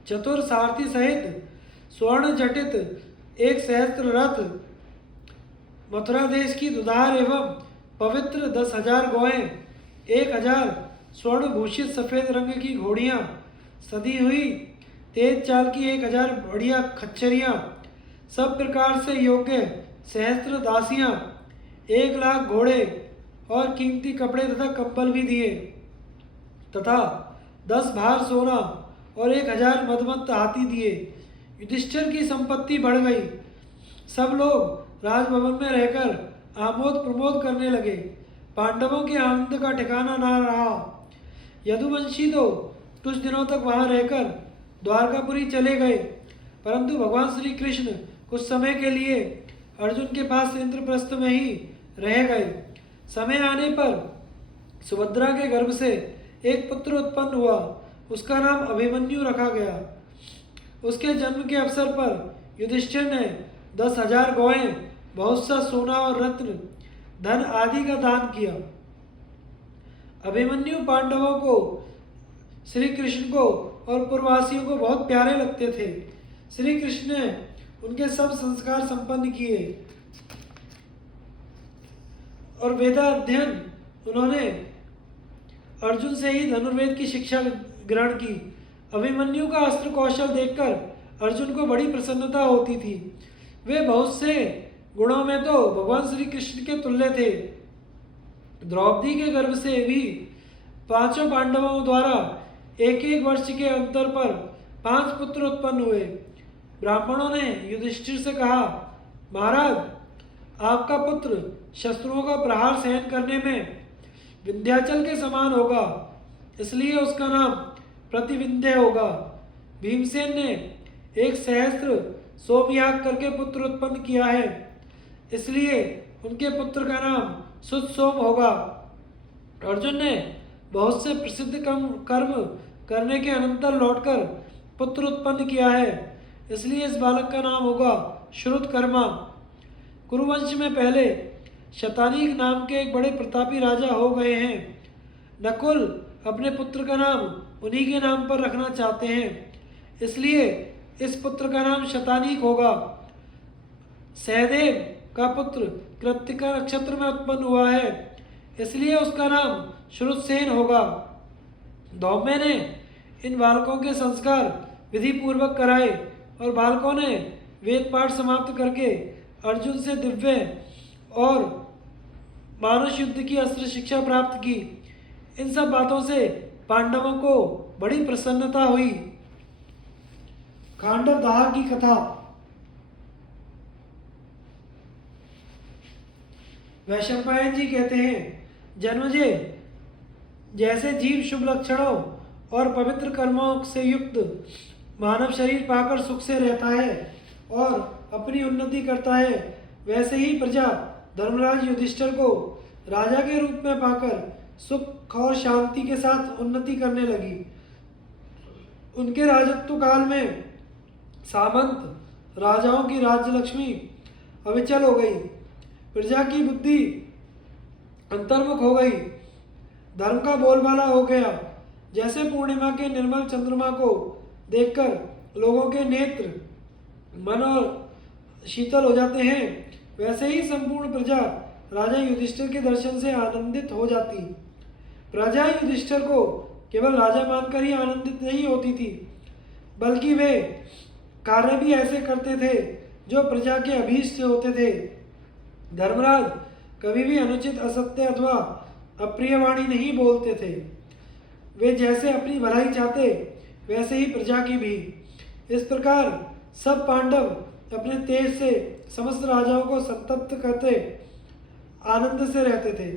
चतुर सारथी सहित स्वर्ण जटित 1 सहस्त्र रथ, मथुरा देश की दुधार एवं पवित्र 10,000 गौएं, 1,000 स्वर्ण भूषित सफेद रंग की घोड़ियां, सदी हुई तेज चाल की 1,000 बढ़िया खच्चरियां, सब प्रकार से योग्य सहस्त्र दासियां, 1 लाख घोड़े और कीमती कपड़े तथा कंबल भी दिए तथा 10 भार सोना और 1,000 मदमस्त हाथी दिए। युधिष्ठिर की संपत्ति बढ़ गई। सब लोग राजभवन में रहकर आमोद प्रमोद करने लगे। पांडवों के आनंद का ठिकाना ना रहा। यदुवंशी तो कुछ दिनों तक वहां रहकर द्वारकापुरी चले गए, परंतु भगवान श्री कृष्ण कुछ समय के लिए अर्जुन के पास इंद्रप्रस्थ में ही रह गए। समय आने पर सुभद्रा के गर्भ से एक पुत्र उत्पन्न हुआ। उसका नाम अभिमन्यु रखा गया। उसके जन्म के अवसर पर युधिष्ठिर ने 10,000 गौएं, बहुत सा सोना और रत्न, धन आदि का दान किया। अभिमन्यु पांडवों को, श्री कृष्ण को और पूर्ववासियों को बहुत प्यारे लगते थे। श्री कृष्ण ने उनके सब संस्कार संपन्न किए और वेदाध्ययन उन्होंने अर्जुन से ही धनुर्वेद की शिक्षा ग्रहण की। अभिमन्यु का अस्त्र कौशल देखकर अर्जुन को बड़ी प्रसन्नता होती थी। वे बहुत से गुणों में तो भगवान श्री कृष्ण के तुल्य थे। द्रौपदी के गर्भ से भी 5 पांडवों द्वारा 1-1 वर्ष के अंतर पर 5 पुत्र उत्पन्न हुए। ब्राह्मणों ने युधिष्ठिर से कहा, महाराज, आपका पुत्र शस्त्रों का प्रहार सहन करने में विंध्याचल के समान होगा, इसलिए उसका नाम प्रतिविंध्य होगा। भीमसेन ने 1 सहस्त्र सोमयाग करके पुत्र उत्पन्न किया है, इसलिए उनके पुत्र का नाम सुतसोम होगा। अर्जुन ने बहुत से प्रसिद्ध कर्म करने के अनंतर लौटकर पुत्र उत्पन्न किया है, इसलिए इस बालक का नाम होगा श्रुतकर्मा। कुरुवंश में पहले शतानीक नाम के एक बड़े प्रतापी राजा हो गए हैं। नकुल अपने पुत्र का नाम उन्हीं के नाम पर रखना चाहते हैं, इसलिए इस पुत्र का नाम शतानीक होगा। सहदेव का पुत्र कृत्तिका नक्षत्र में उत्पन्न हुआ है, इसलिए उसका नाम श्रुतसेन होगा। धौम्य ने इन बालकों के संस्कार विधि पूर्वक कराए और बालकों ने वेद पाठ समाप्त करके अर्जुन से दिव्य और मानुष युद्ध की अस्त्र शिक्षा प्राप्त की। इन सब बातों से पांडवों को बड़ी प्रसन्नता हुई। खांडव दाह की कथा। वैशंपायन जी कहते हैं, जन्मजय, जैसे जीव शुभ लक्षणों और पवित्र कर्मों से युक्त मानव शरीर पाकर सुख से रहता है और अपनी उन्नति करता है, वैसे ही प्रजा धर्मराज युधिष्ठिर को राजा के रूप में पाकर सुख और शांति के साथ उन्नति करने लगी। उनके राजत्व काल में सामंत राजाओं की राज्य लक्ष्मी अविचल हो गई, प्रजा की बुद्धि अंतर्मुख हो गई, धर्म का बोलबाला हो गया। जैसे पूर्णिमा के निर्मल चंद्रमा को देखकर लोगों के नेत्र मन और शीतल हो जाते हैं, वैसे ही संपूर्ण प्रजा राजा युधिष्ठिर के दर्शन से आनंदित हो जाती। प्रजा युधिष्ठिर को केवल राजा मानकर ही आनंदित नहीं होती थी, बल्कि वे कार्य भी ऐसे करते थे जो प्रजा के अभीष्ट से होते थे। धर्मराज कभी भी अनुचित, असत्य अथवा अप्रिय वाणी नहीं बोलते थे। वे जैसे अपनी भलाई चाहते, वैसे ही प्रजा की भी। इस प्रकार सब पांडव अपने तेज से समस्त राजाओं को संतप्त करते आनंद से रहते थे।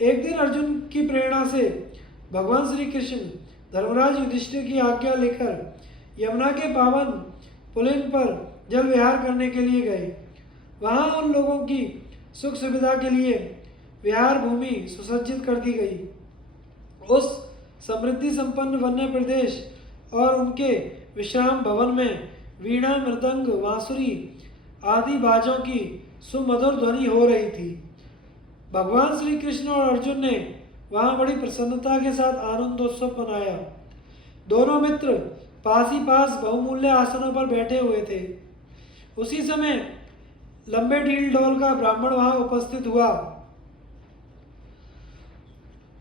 एक दिन अर्जुन की प्रेरणा से भगवान श्री कृष्ण धर्मराज युधिष्ठिर की आज्ञा लेकर यमुना के पावन पुलिन पर जल विहार करने के लिए गए। वहां उन लोगों की सुख सुविधा के लिए विहार भूमि सुसज्जित कर दी गई। उस समृद्धि संपन्न वन्य प्रदेश और उनके विश्राम भवन में वीणा, मृदंग, बांसुरी आदि बाजों की सुमधुर ध्वनि हो रही थी। भगवान श्री कृष्ण और अर्जुन ने वहां बड़ी प्रसन्नता के साथ आनंदोत्सव मनाया। दोनों मित्र पास ही पास बहुमूल्य आसनों पर बैठे हुए थे। उसी समय लंबे ढील डोल का ब्राह्मण वहां उपस्थित हुआ।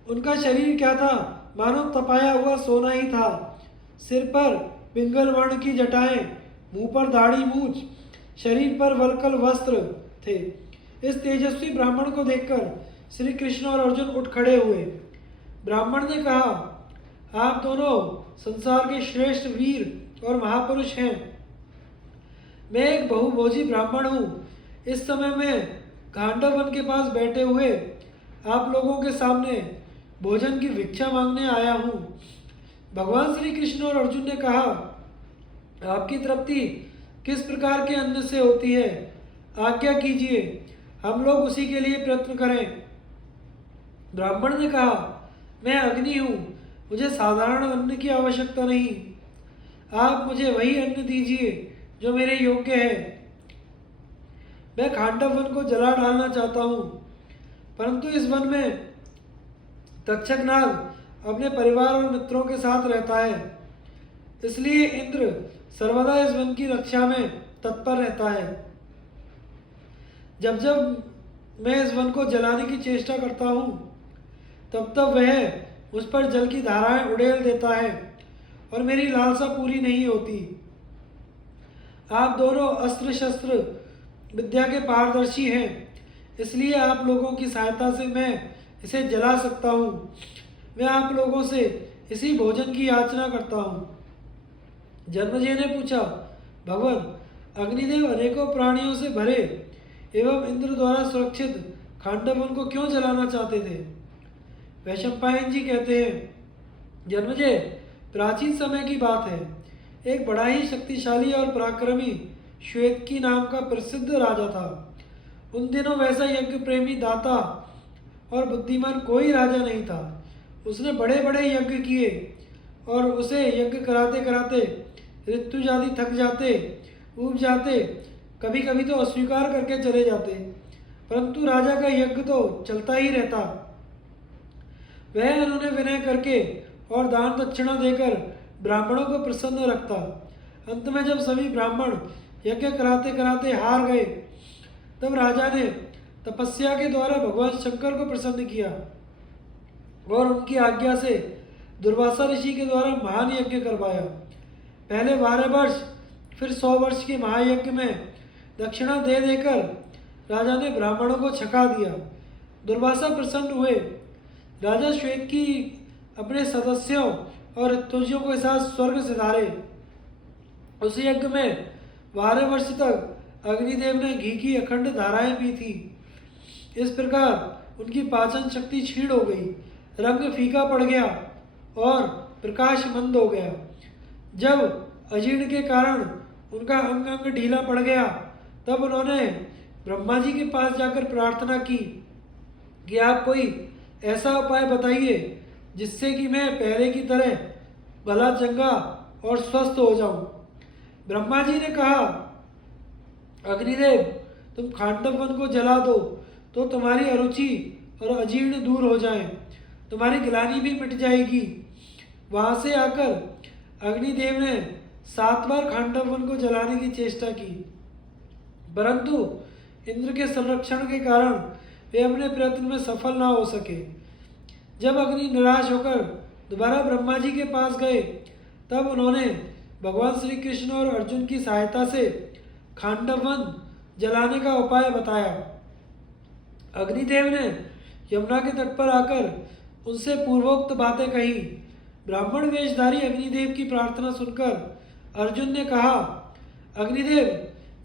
उनका शरीर क्या था, मानो तपाया हुआ सोना ही था। सिर पर पिंगल वर्ण की जटाएं, मुंह पर दाढ़ी मूछ, शरीर पर वल्कल वस्त्र थे। इस तेजस्वी ब्राह्मण को देखकर श्री कृष्ण और अर्जुन उठ खड़े हुए। ब्राह्मण ने कहा, आप दोनों संसार के श्रेष्ठ वीर और महापुरुष हैं। मैं एक बहुभोजी ब्राह्मण हूँ। इस समय मैं गांडव वन के पास बैठे हुए आप लोगों के सामने भोजन की भिक्षा मांगने आया हूँ। भगवान श्री कृष्ण और अर्जुन ने कहा, आपकी तृप्ति किस प्रकार के अन्न से होती है, आज्ञा कीजिए, हम लोग उसी के लिए प्रयत्न करें। ब्राह्मण ने कहा, मैं अग्नि हूँ, मुझे साधारण अन्न की आवश्यकता नहीं। आप मुझे वही अन्न दीजिए जो मेरे योग्य है। मैं खांडव वन को जला डालना चाहता हूँ, परंतु इस वन में तक्षक नाग अपने परिवार और मित्रों के साथ रहता है, इसलिए इंद्र सर्वदा इस वन की रक्षा में तत्पर रहता है। जब जब मैं इस वन को जलाने की चेष्टा करता हूँ, तब तब वह उस पर जल की धाराएं उड़ेल देता है और मेरी लालसा पूरी नहीं होती। आप दोनों अस्त्र शस्त्र विद्या के पारदर्शी हैं, इसलिए आप लोगों की सहायता से मैं इसे जला सकता हूँ। मैं आप लोगों से इसी भोजन की याचना करता हूँ। जन्मजय ने पूछा, भगवान, अग्निदेव अनेकों प्राणियों से भरे एवं इंद्र द्वारा सुरक्षित खांडव वन को क्यों जलाना चाहते थे? वैशंपायन जी कहते हैं, जन्मजय, प्राचीन समय की बात है। एक बड़ा ही शक्तिशाली और पराक्रमी श्वेतकी नाम का प्रसिद्ध राजा था। उन दिनों वैसा यज्ञ प्रेमी दाता और बुद्धिमान कोई राजा नहीं था। उसने बड़े बड़े यज्ञ किए और उसे यज्ञ कराते कराते ऋतुजादि थक जाते, ऊब जाते, कभी कभी तो अस्वीकार करके चले जाते, परंतु राजा का यज्ञ तो चलता ही रहता। वह उन्हें विनय करके और दान दक्षिणा देकर ब्राह्मणों को प्रसन्न रखता। अंत में जब सभी ब्राह्मण यज्ञ कराते कराते हार गए, तब राजा ने तपस्या के द्वारा भगवान शंकर को प्रसन्न किया और उनकी आज्ञा से दुर्वासा ऋषि के द्वारा महान यज्ञ करवाया। पहले 12 वर्ष, फिर 100 वर्ष के महायज्ञ में दक्षिणा दे देकर राजा ने ब्राह्मणों को छका दिया। दुर्वासा प्रसन्न हुए। राजा श्वेत की अपने सदस्यों और ऋतुजियों के साथ स्वर्ग सिधारे। उस यज्ञ में 12 वर्ष तक अग्निदेव ने घी की अखंड धाराएं पी थी। इस प्रकार उनकी पाचन शक्ति क्षीण हो गई, रंग फीका पड़ गया और प्रकाश मंद हो गया। जब अजीर्ण के कारण उनका अंग अंग ढीला पड़ गया, तब उन्होंने ब्रह्मा जी के पास जाकर प्रार्थना की कि आप कोई ऐसा उपाय बताइए जिससे कि मैं पहले की तरह भला चंगा और स्वस्थ हो जाऊं। ब्रह्मा जी ने कहा, अग्निदेव, तुम खांडव वन को जला दो तो तुम्हारी अरुचि और अजीर्ण दूर हो जाए, तुम्हारी गिलानी भी मिट जाएगी। वहां से आकर अग्निदेव ने 7 बार खांडव वन को जलाने की चेष्टा की, परंतु इंद्र के संरक्षण के कारण वे अपने प्रयत्न में सफल ना हो सके। जब अग्नि निराश होकर दोबारा ब्रह्मा जी के पास गए, तब उन्होंने भगवान श्री कृष्ण और अर्जुन की सहायता से खांडव वन जलाने का उपाय बताया। अग्निदेव ने यमुना के तट पर आकर उनसे पूर्वोक्त बातें कही। ब्राह्मण वेशधारी अग्निदेव की प्रार्थना सुनकर अर्जुन ने कहा, अग्निदेव,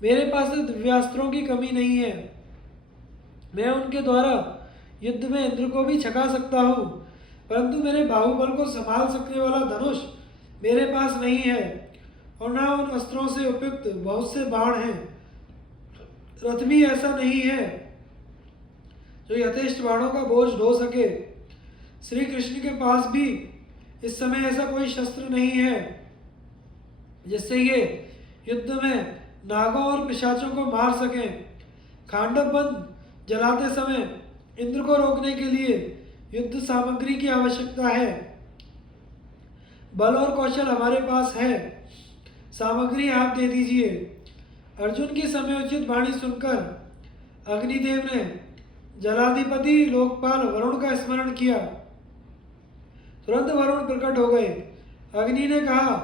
मेरे पास दिव्यास्त्रों की कमी नहीं है, मैं उनके द्वारा युद्ध में इंद्र को भी छका सकता हूँ, परंतु मेरे बाहुबल को संभाल सकने वाला धनुष मेरे पास नहीं है और न उन अस्त्रों से उपयुक्त बहुत से बाण हैं। रथ भी ऐसा नहीं है जो यथेष्ट बाणों का बोझ ढो सके। श्री कृष्ण के पास भी इस समय ऐसा कोई शस्त्र नहीं है जिससे ये युद्ध में नागों और पिशाचों को मार सकें। खांडव वन जलाते समय इंद्र को रोकने के लिए युद्ध सामग्री की आवश्यकता है। बल और कौशल हमारे पास है, सामग्री आप दे दीजिए। अर्जुन की समयोचित वाणी सुनकर अग्निदेव ने जलाधिपति लोकपाल वरुण का स्मरण किया। तुरंत वरुण प्रकट हो गए। अग्नि ने कहा,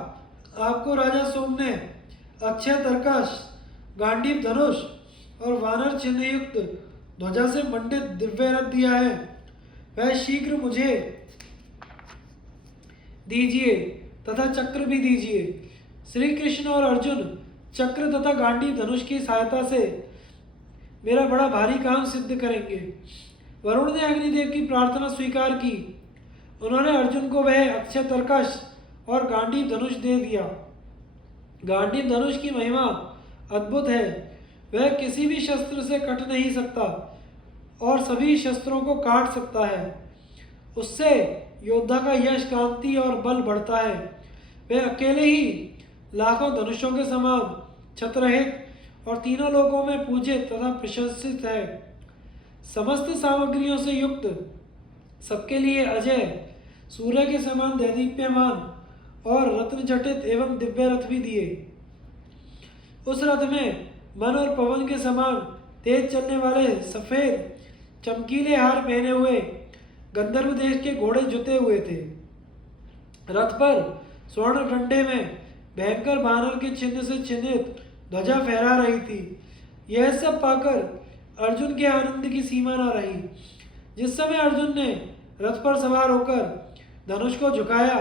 आपको राजा सोम ने अक्षय तरकश, गांडीव धनुष और वानर चिन्ह युक्त ध्वजा से मंडित दिव्य रथ दिया है, वह शीघ्र मुझे दीजिए तथा चक्र भी दीजिए। श्री कृष्ण और अर्जुन चक्र तथा गांडीव धनुष की सहायता से मेरा बड़ा भारी काम सिद्ध करेंगे। वरुण ने अग्निदेव की प्रार्थना स्वीकार की। उन्होंने अर्जुन को वह अक्षय तरकश और गांडीव धनुष दे दिया। गांडीव धनुष की महिमा अद्भुत है, वह किसी भी शस्त्र से कट नहीं सकता और सभी शस्त्रों को काट सकता है। उससे योद्धा का यश, कांति और बल बढ़ता है। वह अकेले ही लाखों धनुषों के समान छत्रहित और तीनों लोकों में पूजित तथा प्रशंसित है। समस्त सामग्रियों से युक्त, सबके लिए अजय, सूर्य के समान दैदीप्यमान और रत्न जटित एवं दिव्य रथ भी दिए। उस रथ में मन और पवन के समान तेज चलने वाले सफेद चमकीले हार पहने हुए गंधर्व देश के घोड़े जुते हुए थे। रथ पर स्वर्ण डंडे में भयंकर बानर के चिन्ह से चिन्हित ध्वजा फहरा रही थी। यह सब पाकर अर्जुन के आनंद की सीमा न रही। जिस समय अर्जुन ने रथ पर सवार होकर धनुष को झुकाया,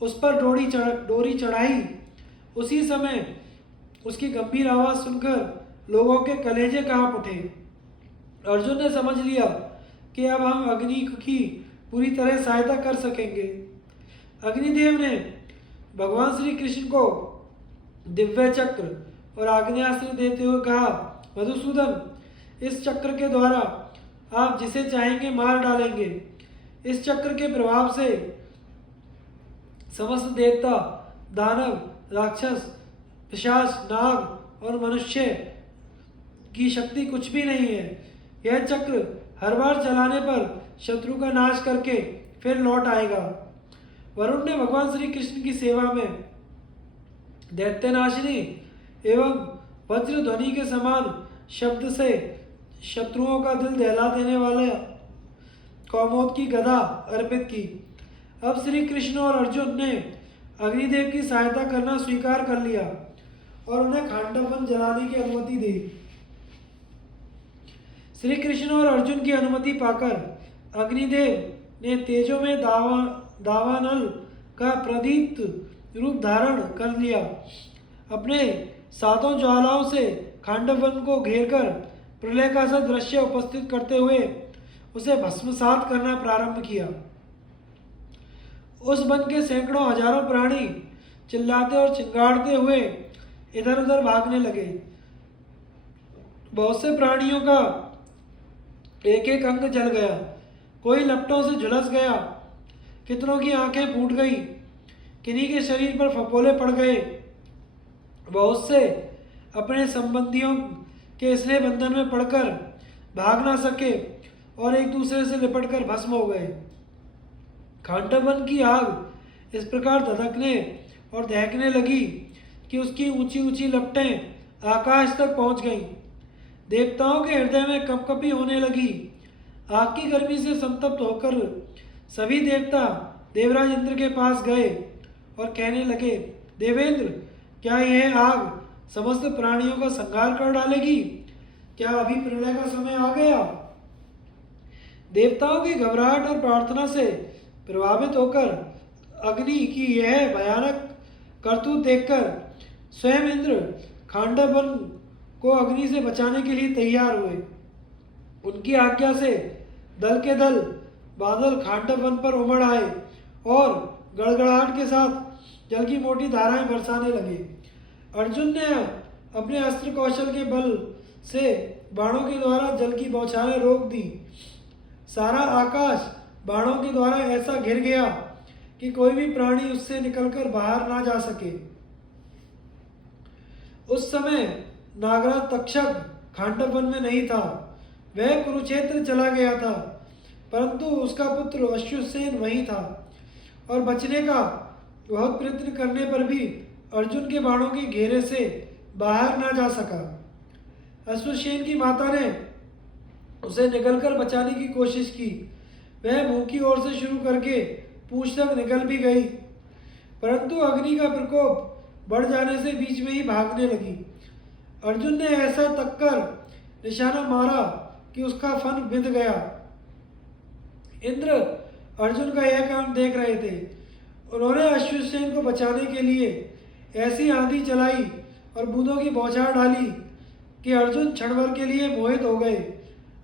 उस पर डोरी चढ़ाई, उसी समय उसकी गंभीर आवाज सुनकर लोगों के कलेजे कांप उठे। अर्जुन ने समझ लिया कि अब हम अग्नि की पूरी तरह सहायता कर सकेंगे। अग्निदेव ने भगवान श्री कृष्ण को दिव्य चक्र और आग्नेयास्त्र देते हुए कहा, मधुसूदन, इस चक्र के द्वारा आप जिसे चाहेंगे मार डालेंगे। इस चक्र के प्रभाव से समस्त देवता, दानव, राक्षस, पिशाच, नाग और मनुष्य की शक्ति कुछ भी नहीं है। यह चक्र हर बार चलाने पर शत्रु का नाश करके फिर लौट आएगा। वरुण ने भगवान श्री कृष्ण की सेवा में दैत्यनाशिनी एवं वज्र ध्वनि के समान शब्द से शत्रुओं का दिल दहला देने वाले कौमोद की गदा अर्पित की। अब श्री कृष्ण और अर्जुन ने अग्निदेव की सहायता करना स्वीकार कर लिया और उन्हें खांडव वन जलाने की अनुमति दी। श्री कृष्ण और अर्जुन की अनुमति पाकर अग्निदेव ने तेजो में दावानल का प्रदीप्त रूप धारण कर लिया। अपने सातों ज्वालाओं से खांडव वन को घेरकर प्रलय का सा दृश्य उपस्थित करते हुए उसे भस्मसात करना प्रारंभ किया। उस वन के सैकड़ों हजारों प्राणी चिल्लाते और चिंगाड़ते हुए इधर उधर भागने लगे। बहुत से प्राणियों का एक एक अंग जल गया, कोई लपटों से झुलस गया, कितनों की आंखें फूट गई, किन्हीं के शरीर पर फपोले पड़ गए। बहुत से अपने संबंधियों के स्नेह बंधन में पड़कर भाग ना सके और एक दूसरे से लिपटकर भस्म हो गए। खांडव वन की आग इस प्रकार धधकने और दहकने लगी कि उसकी ऊंची ऊंची लपटें आकाश तक पहुंच गईं। देवताओं के हृदय में कंपकपी होने लगी। आग की गर्मी से संतप्त होकर सभी देवता देवराज इंद्र के पास गए और कहने लगे, देवेंद्र, क्या यह आग समस्त प्राणियों का संहार कर डालेगी? क्या अभी प्रलय का समय आ गया? देवताओं की घबराहट और प्रार्थना से प्रभावित होकर अग्नि की यह भयानक करतूत देखकर स्वयं इंद्र खांडव वन को अग्नि से बचाने के लिए तैयार हुए। उनकी आज्ञा से दल के दल बादल खांडव वन पर उमड़ आए और गड़गड़ाहट के साथ जल की मोटी धाराएं बरसाने लगे। अर्जुन ने अपने अस्त्र कौशल के बल से बाणों के द्वारा जल की बौछारें रोक दी। सारा आकाश बाणों के द्वारा ऐसा घिर गया कि कोई भी प्राणी उससे निकलकर बाहर ना जा सके। उस समय नागराज तक्षक खांडव वन में नहीं था, वह कुरुक्षेत्र चला गया था, परंतु उसका पुत्र अश्वसेन वहीं था और बचने का बहुत प्रयत्न करने पर भी अर्जुन के बाणों के घेरे से बाहर ना जा सका। अश्वसेन की माता ने उसे निकलकर बचाने की कोशिश की। वह मुंह की ओर से शुरू करके पूंछ तक निकल भी गई, परंतु अग्नि का प्रकोप बढ़ जाने से बीच में ही भागने लगी। अर्जुन ने ऐसा तक कर निशाना मारा कि उसका फन बिंध गया। इंद्र अर्जुन का यह काम देख रहे थे। उन्होंने अश्वसेन को बचाने के लिए ऐसी आंधी चलाई और बूंदों की बौछार डाली कि अर्जुन क्षण भर के लिए मोहित हो गए।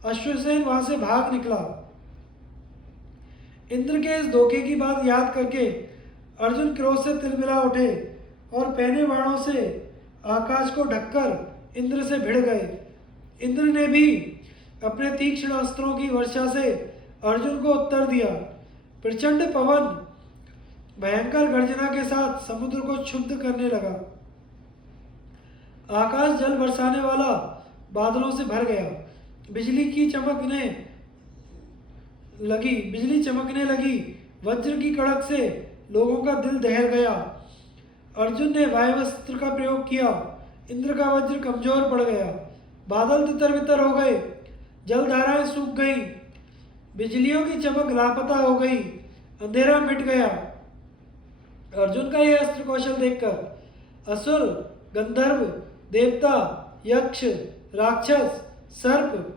अश्वसेन वहां से भाग निकला। इंद्र के इस धोखे की बात याद करके अर्जुन क्रोध से तिलमिला उठे और पहने बाणों से आकाश को ढककर इंद्र से भिड़ गए। इंद्र ने भी अपने तीक्ष्ण अस्त्रों की वर्षा से अर्जुन को उत्तर दिया। प्रचंड पवन भयंकर गर्जना के साथ समुद्र को क्षुब्ध करने लगा। आकाश जल बरसाने वाला बादलों से भर गया। बिजली चमकने लगी। वज्र की कड़क से लोगों का दिल दहल गया। अर्जुन ने वायुअस्त्र का प्रयोग किया। इंद्र का वज्र कमजोर पड़ गया। बादल तितर बितर हो गए। जलधाराएं सूख गईं। बिजलियों की चमक लापता हो गई। अंधेरा मिट गया। अर्जुन का यह अस्त्र कौशल देखकर असुर, गंधर्व, देवता, यक्ष, राक्षस, सर्प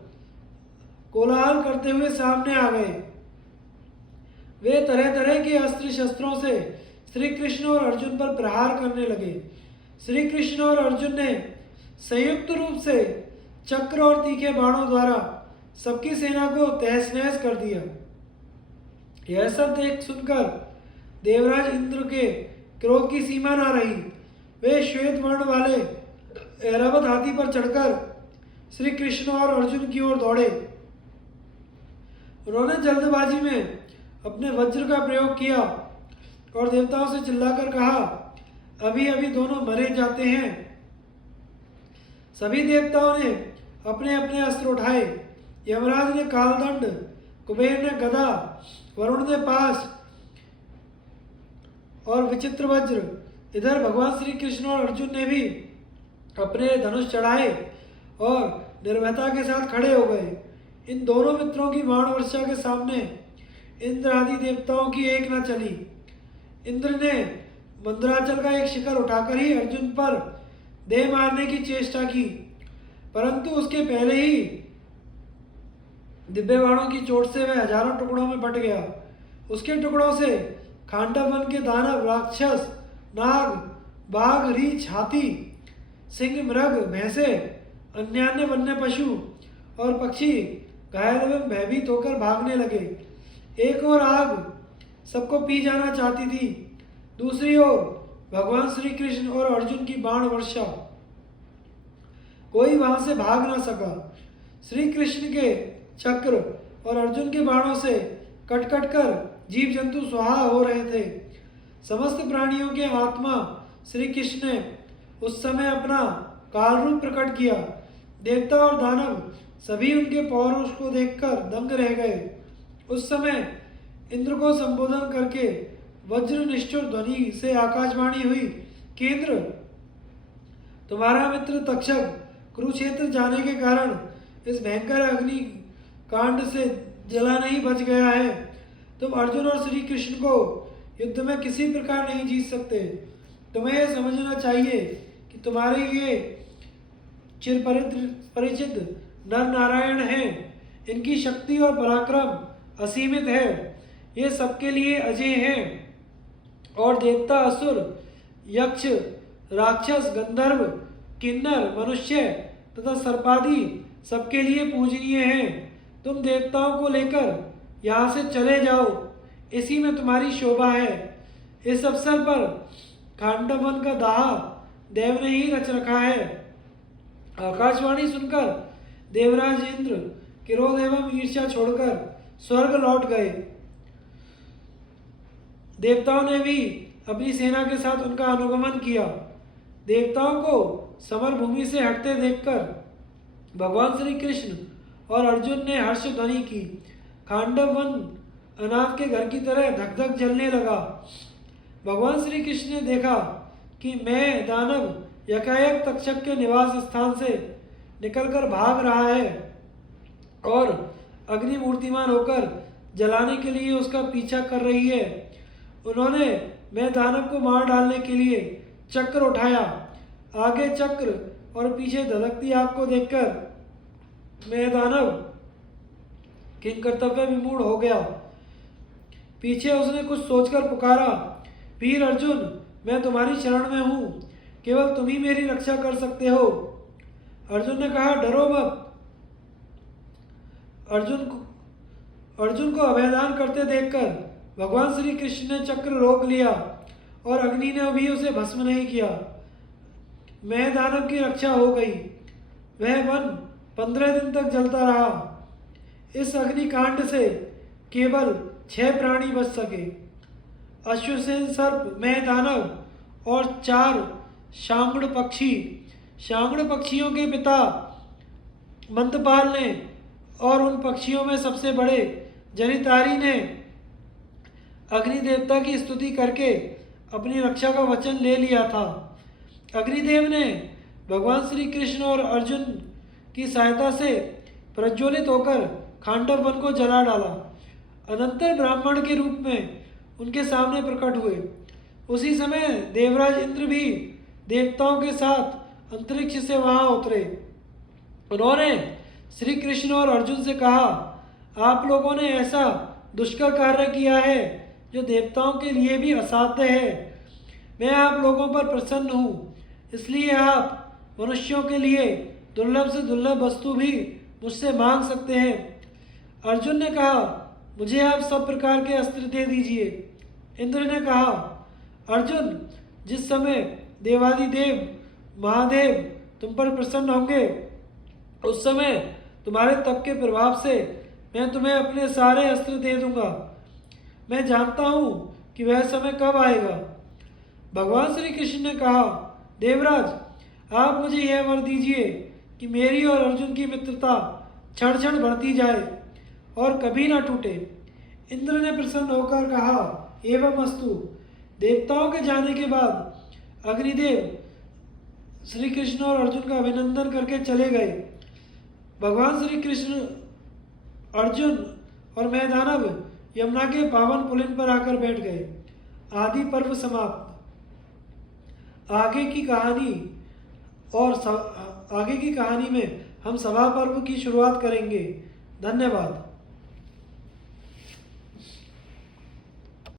कोलाहल करते हुए सामने आ गए। वे तरह तरह के अस्त्र शस्त्रों से श्री कृष्ण और अर्जुन पर प्रहार करने लगे। श्री कृष्ण और अर्जुन ने संयुक्त रूप से चक्र और तीखे बाणों द्वारा सबकी सेना को तहस नहस कर दिया। यह सब देख सुनकर देवराज इंद्र के क्रोध की सीमा न रही। वे श्वेत वर्ण वाले ऐरावत हाथी पर चढ़कर श्री कृष्ण और अर्जुन की ओर दौड़े। उन्होंने जल्दबाजी में अपने वज्र का प्रयोग किया और देवताओं से चिल्लाकर कहा, अभी अभी दोनों मरे जाते हैं। सभी देवताओं ने अपने अपने अस्त्र उठाए। यमराज ने कालदंड, कुबेर ने गदा, वरुण ने पाश और विचित्र वज्र। इधर भगवान श्री कृष्ण और अर्जुन ने भी अपने धनुष चढ़ाए और निर्भयता के साथ खड़े हो गए। इन दोनों मित्रों की बाण वर्षा के सामने इंद्र आदि देवताओं की एक न चली। इंद्र ने मंदराचल का एक शिखर उठाकर ही अर्जुन पर दे मारने की चेष्टा की, परंतु उसके पहले ही दिव्य बाणों की चोट से वह हजारों टुकड़ों में बट गया। उसके टुकड़ों से खांडव वन के दानव, राक्षस, नाग, बाघ, रीछ, हाथी, सिंह, मृग, भैंसे, अन्य वन्य पशु और पक्षी घायल एवं भयभीत होकर भागने लगे। एक ओर आग सबको पी जाना चाहती थी, दूसरी ओर भगवान श्री कृष्ण और अर्जुन की बाण वर्षा। कोई वहां से भाग ना सका। श्री कृष्ण के चक्र और अर्जुन के बाणों से कट कट कर जीव जंतु स्वाहा हो रहे थे। समस्त प्राणियों के आत्मा श्री कृष्ण ने उस समय अपना काल रूप प्रकट किया। देवता और दानव सभी उनके पौरुष को देखकर दंग रह गए। उस समय इंद्र को संबोधन करके वज्र निष्ठुर ध्वनि से आकाशवाणी हुई कि इंद्र, तुम्हारा मित्र तक्षक कुरुक्षेत्र जाने के कारण इस भयंकर अग्नि कांड से जला नहीं बच गया है। तुम अर्जुन और श्री कृष्ण को युद्ध में किसी प्रकार नहीं जीत सकते। तुम्हें यह समझना चाहिए कि तुम्हारे ये चिर परिचित नर नारायण हैं। इनकी शक्ति और पराक्रम असीमित है। ये सबके लिए अजय हैं और देवता, असुर, यक्ष, राक्षस, गंधर्व, किन्नर, मनुष्य तथा सर्पादि सबके लिए पूजनीय हैं। तुम देवताओं को लेकर यहाँ से चले जाओ, इसी में तुम्हारी शोभा है। इस अवसर पर खांडव वन का दाह देव ने ही रच रखा है। आकाशवाणी सुनकर देवराज इंद्र क्रोध एवं ईर्ष्या छोड़कर स्वर्ग लौट गए। देवताओं ने भी अपनी सेना के साथ उनका अनुगमन किया। देवताओं को समर भूमि से हटते देखकर भगवान श्री कृष्ण और अर्जुन ने हर्ष ध्वनि की। खांडव वन अनाथ के घर की तरह धक धक जलने लगा। भगवान श्री कृष्ण ने देखा कि मैं दानव यकायक तक्षक के निवास स्थान से निकलकर भाग रहा है और अग्नि मूर्तिमान होकर जलाने के लिए उसका पीछा कर रही है। उन्होंने मैं दानव को मार डालने के लिए चक्र उठाया। आगे चक्र और पीछे धधकती आग को देखकर मैं दानव किंग कर्तव्य विमूढ़ हो गया। पीछे उसने कुछ सोचकर पुकारा, वीर अर्जुन, मैं तुम्हारी शरण में हूँ, केवल तुम ही मेरी रक्षा कर सकते हो। अर्जुन ने कहा, डरो मत। अर्जुन को अभयदान करते देखकर भगवान श्री कृष्ण ने चक्र रोक लिया और अग्नि ने भी उसे भस्म नहीं किया। मैं दानव की रक्षा हो गई। वह वन 15 दिन तक जलता रहा। इस अग्निकांड से केवल 6 प्राणी बच सके, अश्वसेन सर्प, मैं दानव और 4 शांगड़ पक्षी। शांगड़ पक्षियों के पिता मंदपाल ने और उन पक्षियों में सबसे बड़े जनितारी ने अग्नि देवता की स्तुति करके अपनी रक्षा का वचन ले लिया था। अग्निदेव ने भगवान श्री कृष्ण और अर्जुन की सहायता से प्रज्वलित होकर खांडव वन को जला डाला। अनंतर ब्राह्मण के रूप में उनके सामने प्रकट हुए। उसी समय देवराज इंद्र भी देवताओं के साथ अंतरिक्ष से वहां उतरे। उन्होंने श्री कृष्ण और अर्जुन से कहा, आप लोगों ने ऐसा दुष्कर कार्य किया है जो देवताओं के लिए भी असाध्य है। मैं आप लोगों पर प्रसन्न हूँ, इसलिए आप मनुष्यों के लिए दुर्लभ से दुर्लभ वस्तु भी मुझसे मांग सकते हैं। अर्जुन ने कहा, मुझे आप सब प्रकार के अस्त्र दे दीजिए। इंद्र ने कहा, अर्जुन, जिस समय देवादिदेव महादेव तुम पर प्रसन्न होंगे उस समय तुम्हारे तप के प्रभाव से मैं तुम्हें अपने सारे अस्त्र दे दूंगा। मैं जानता हूँ कि वह समय कब आएगा। भगवान श्री कृष्ण ने कहा, देवराज, आप मुझे यह वर दीजिए कि मेरी और अर्जुन की मित्रता क्षण क्षण बढ़ती जाए और कभी ना टूटे। इंद्र ने प्रसन्न होकर कहा, एवं अस्तु। देवताओं के जाने के बाद अग्निदेव श्री कृष्ण और अर्जुन का अभिनंदन करके चले गए। भगवान श्री कृष्ण, अर्जुन और मैं दानव यमुना के पावन पुलिन पर आकर बैठ गए। आदि पर्व समाप्त। आगे की कहानी आगे की कहानी में हम सभा पर्व की शुरुआत करेंगे। धन्यवाद।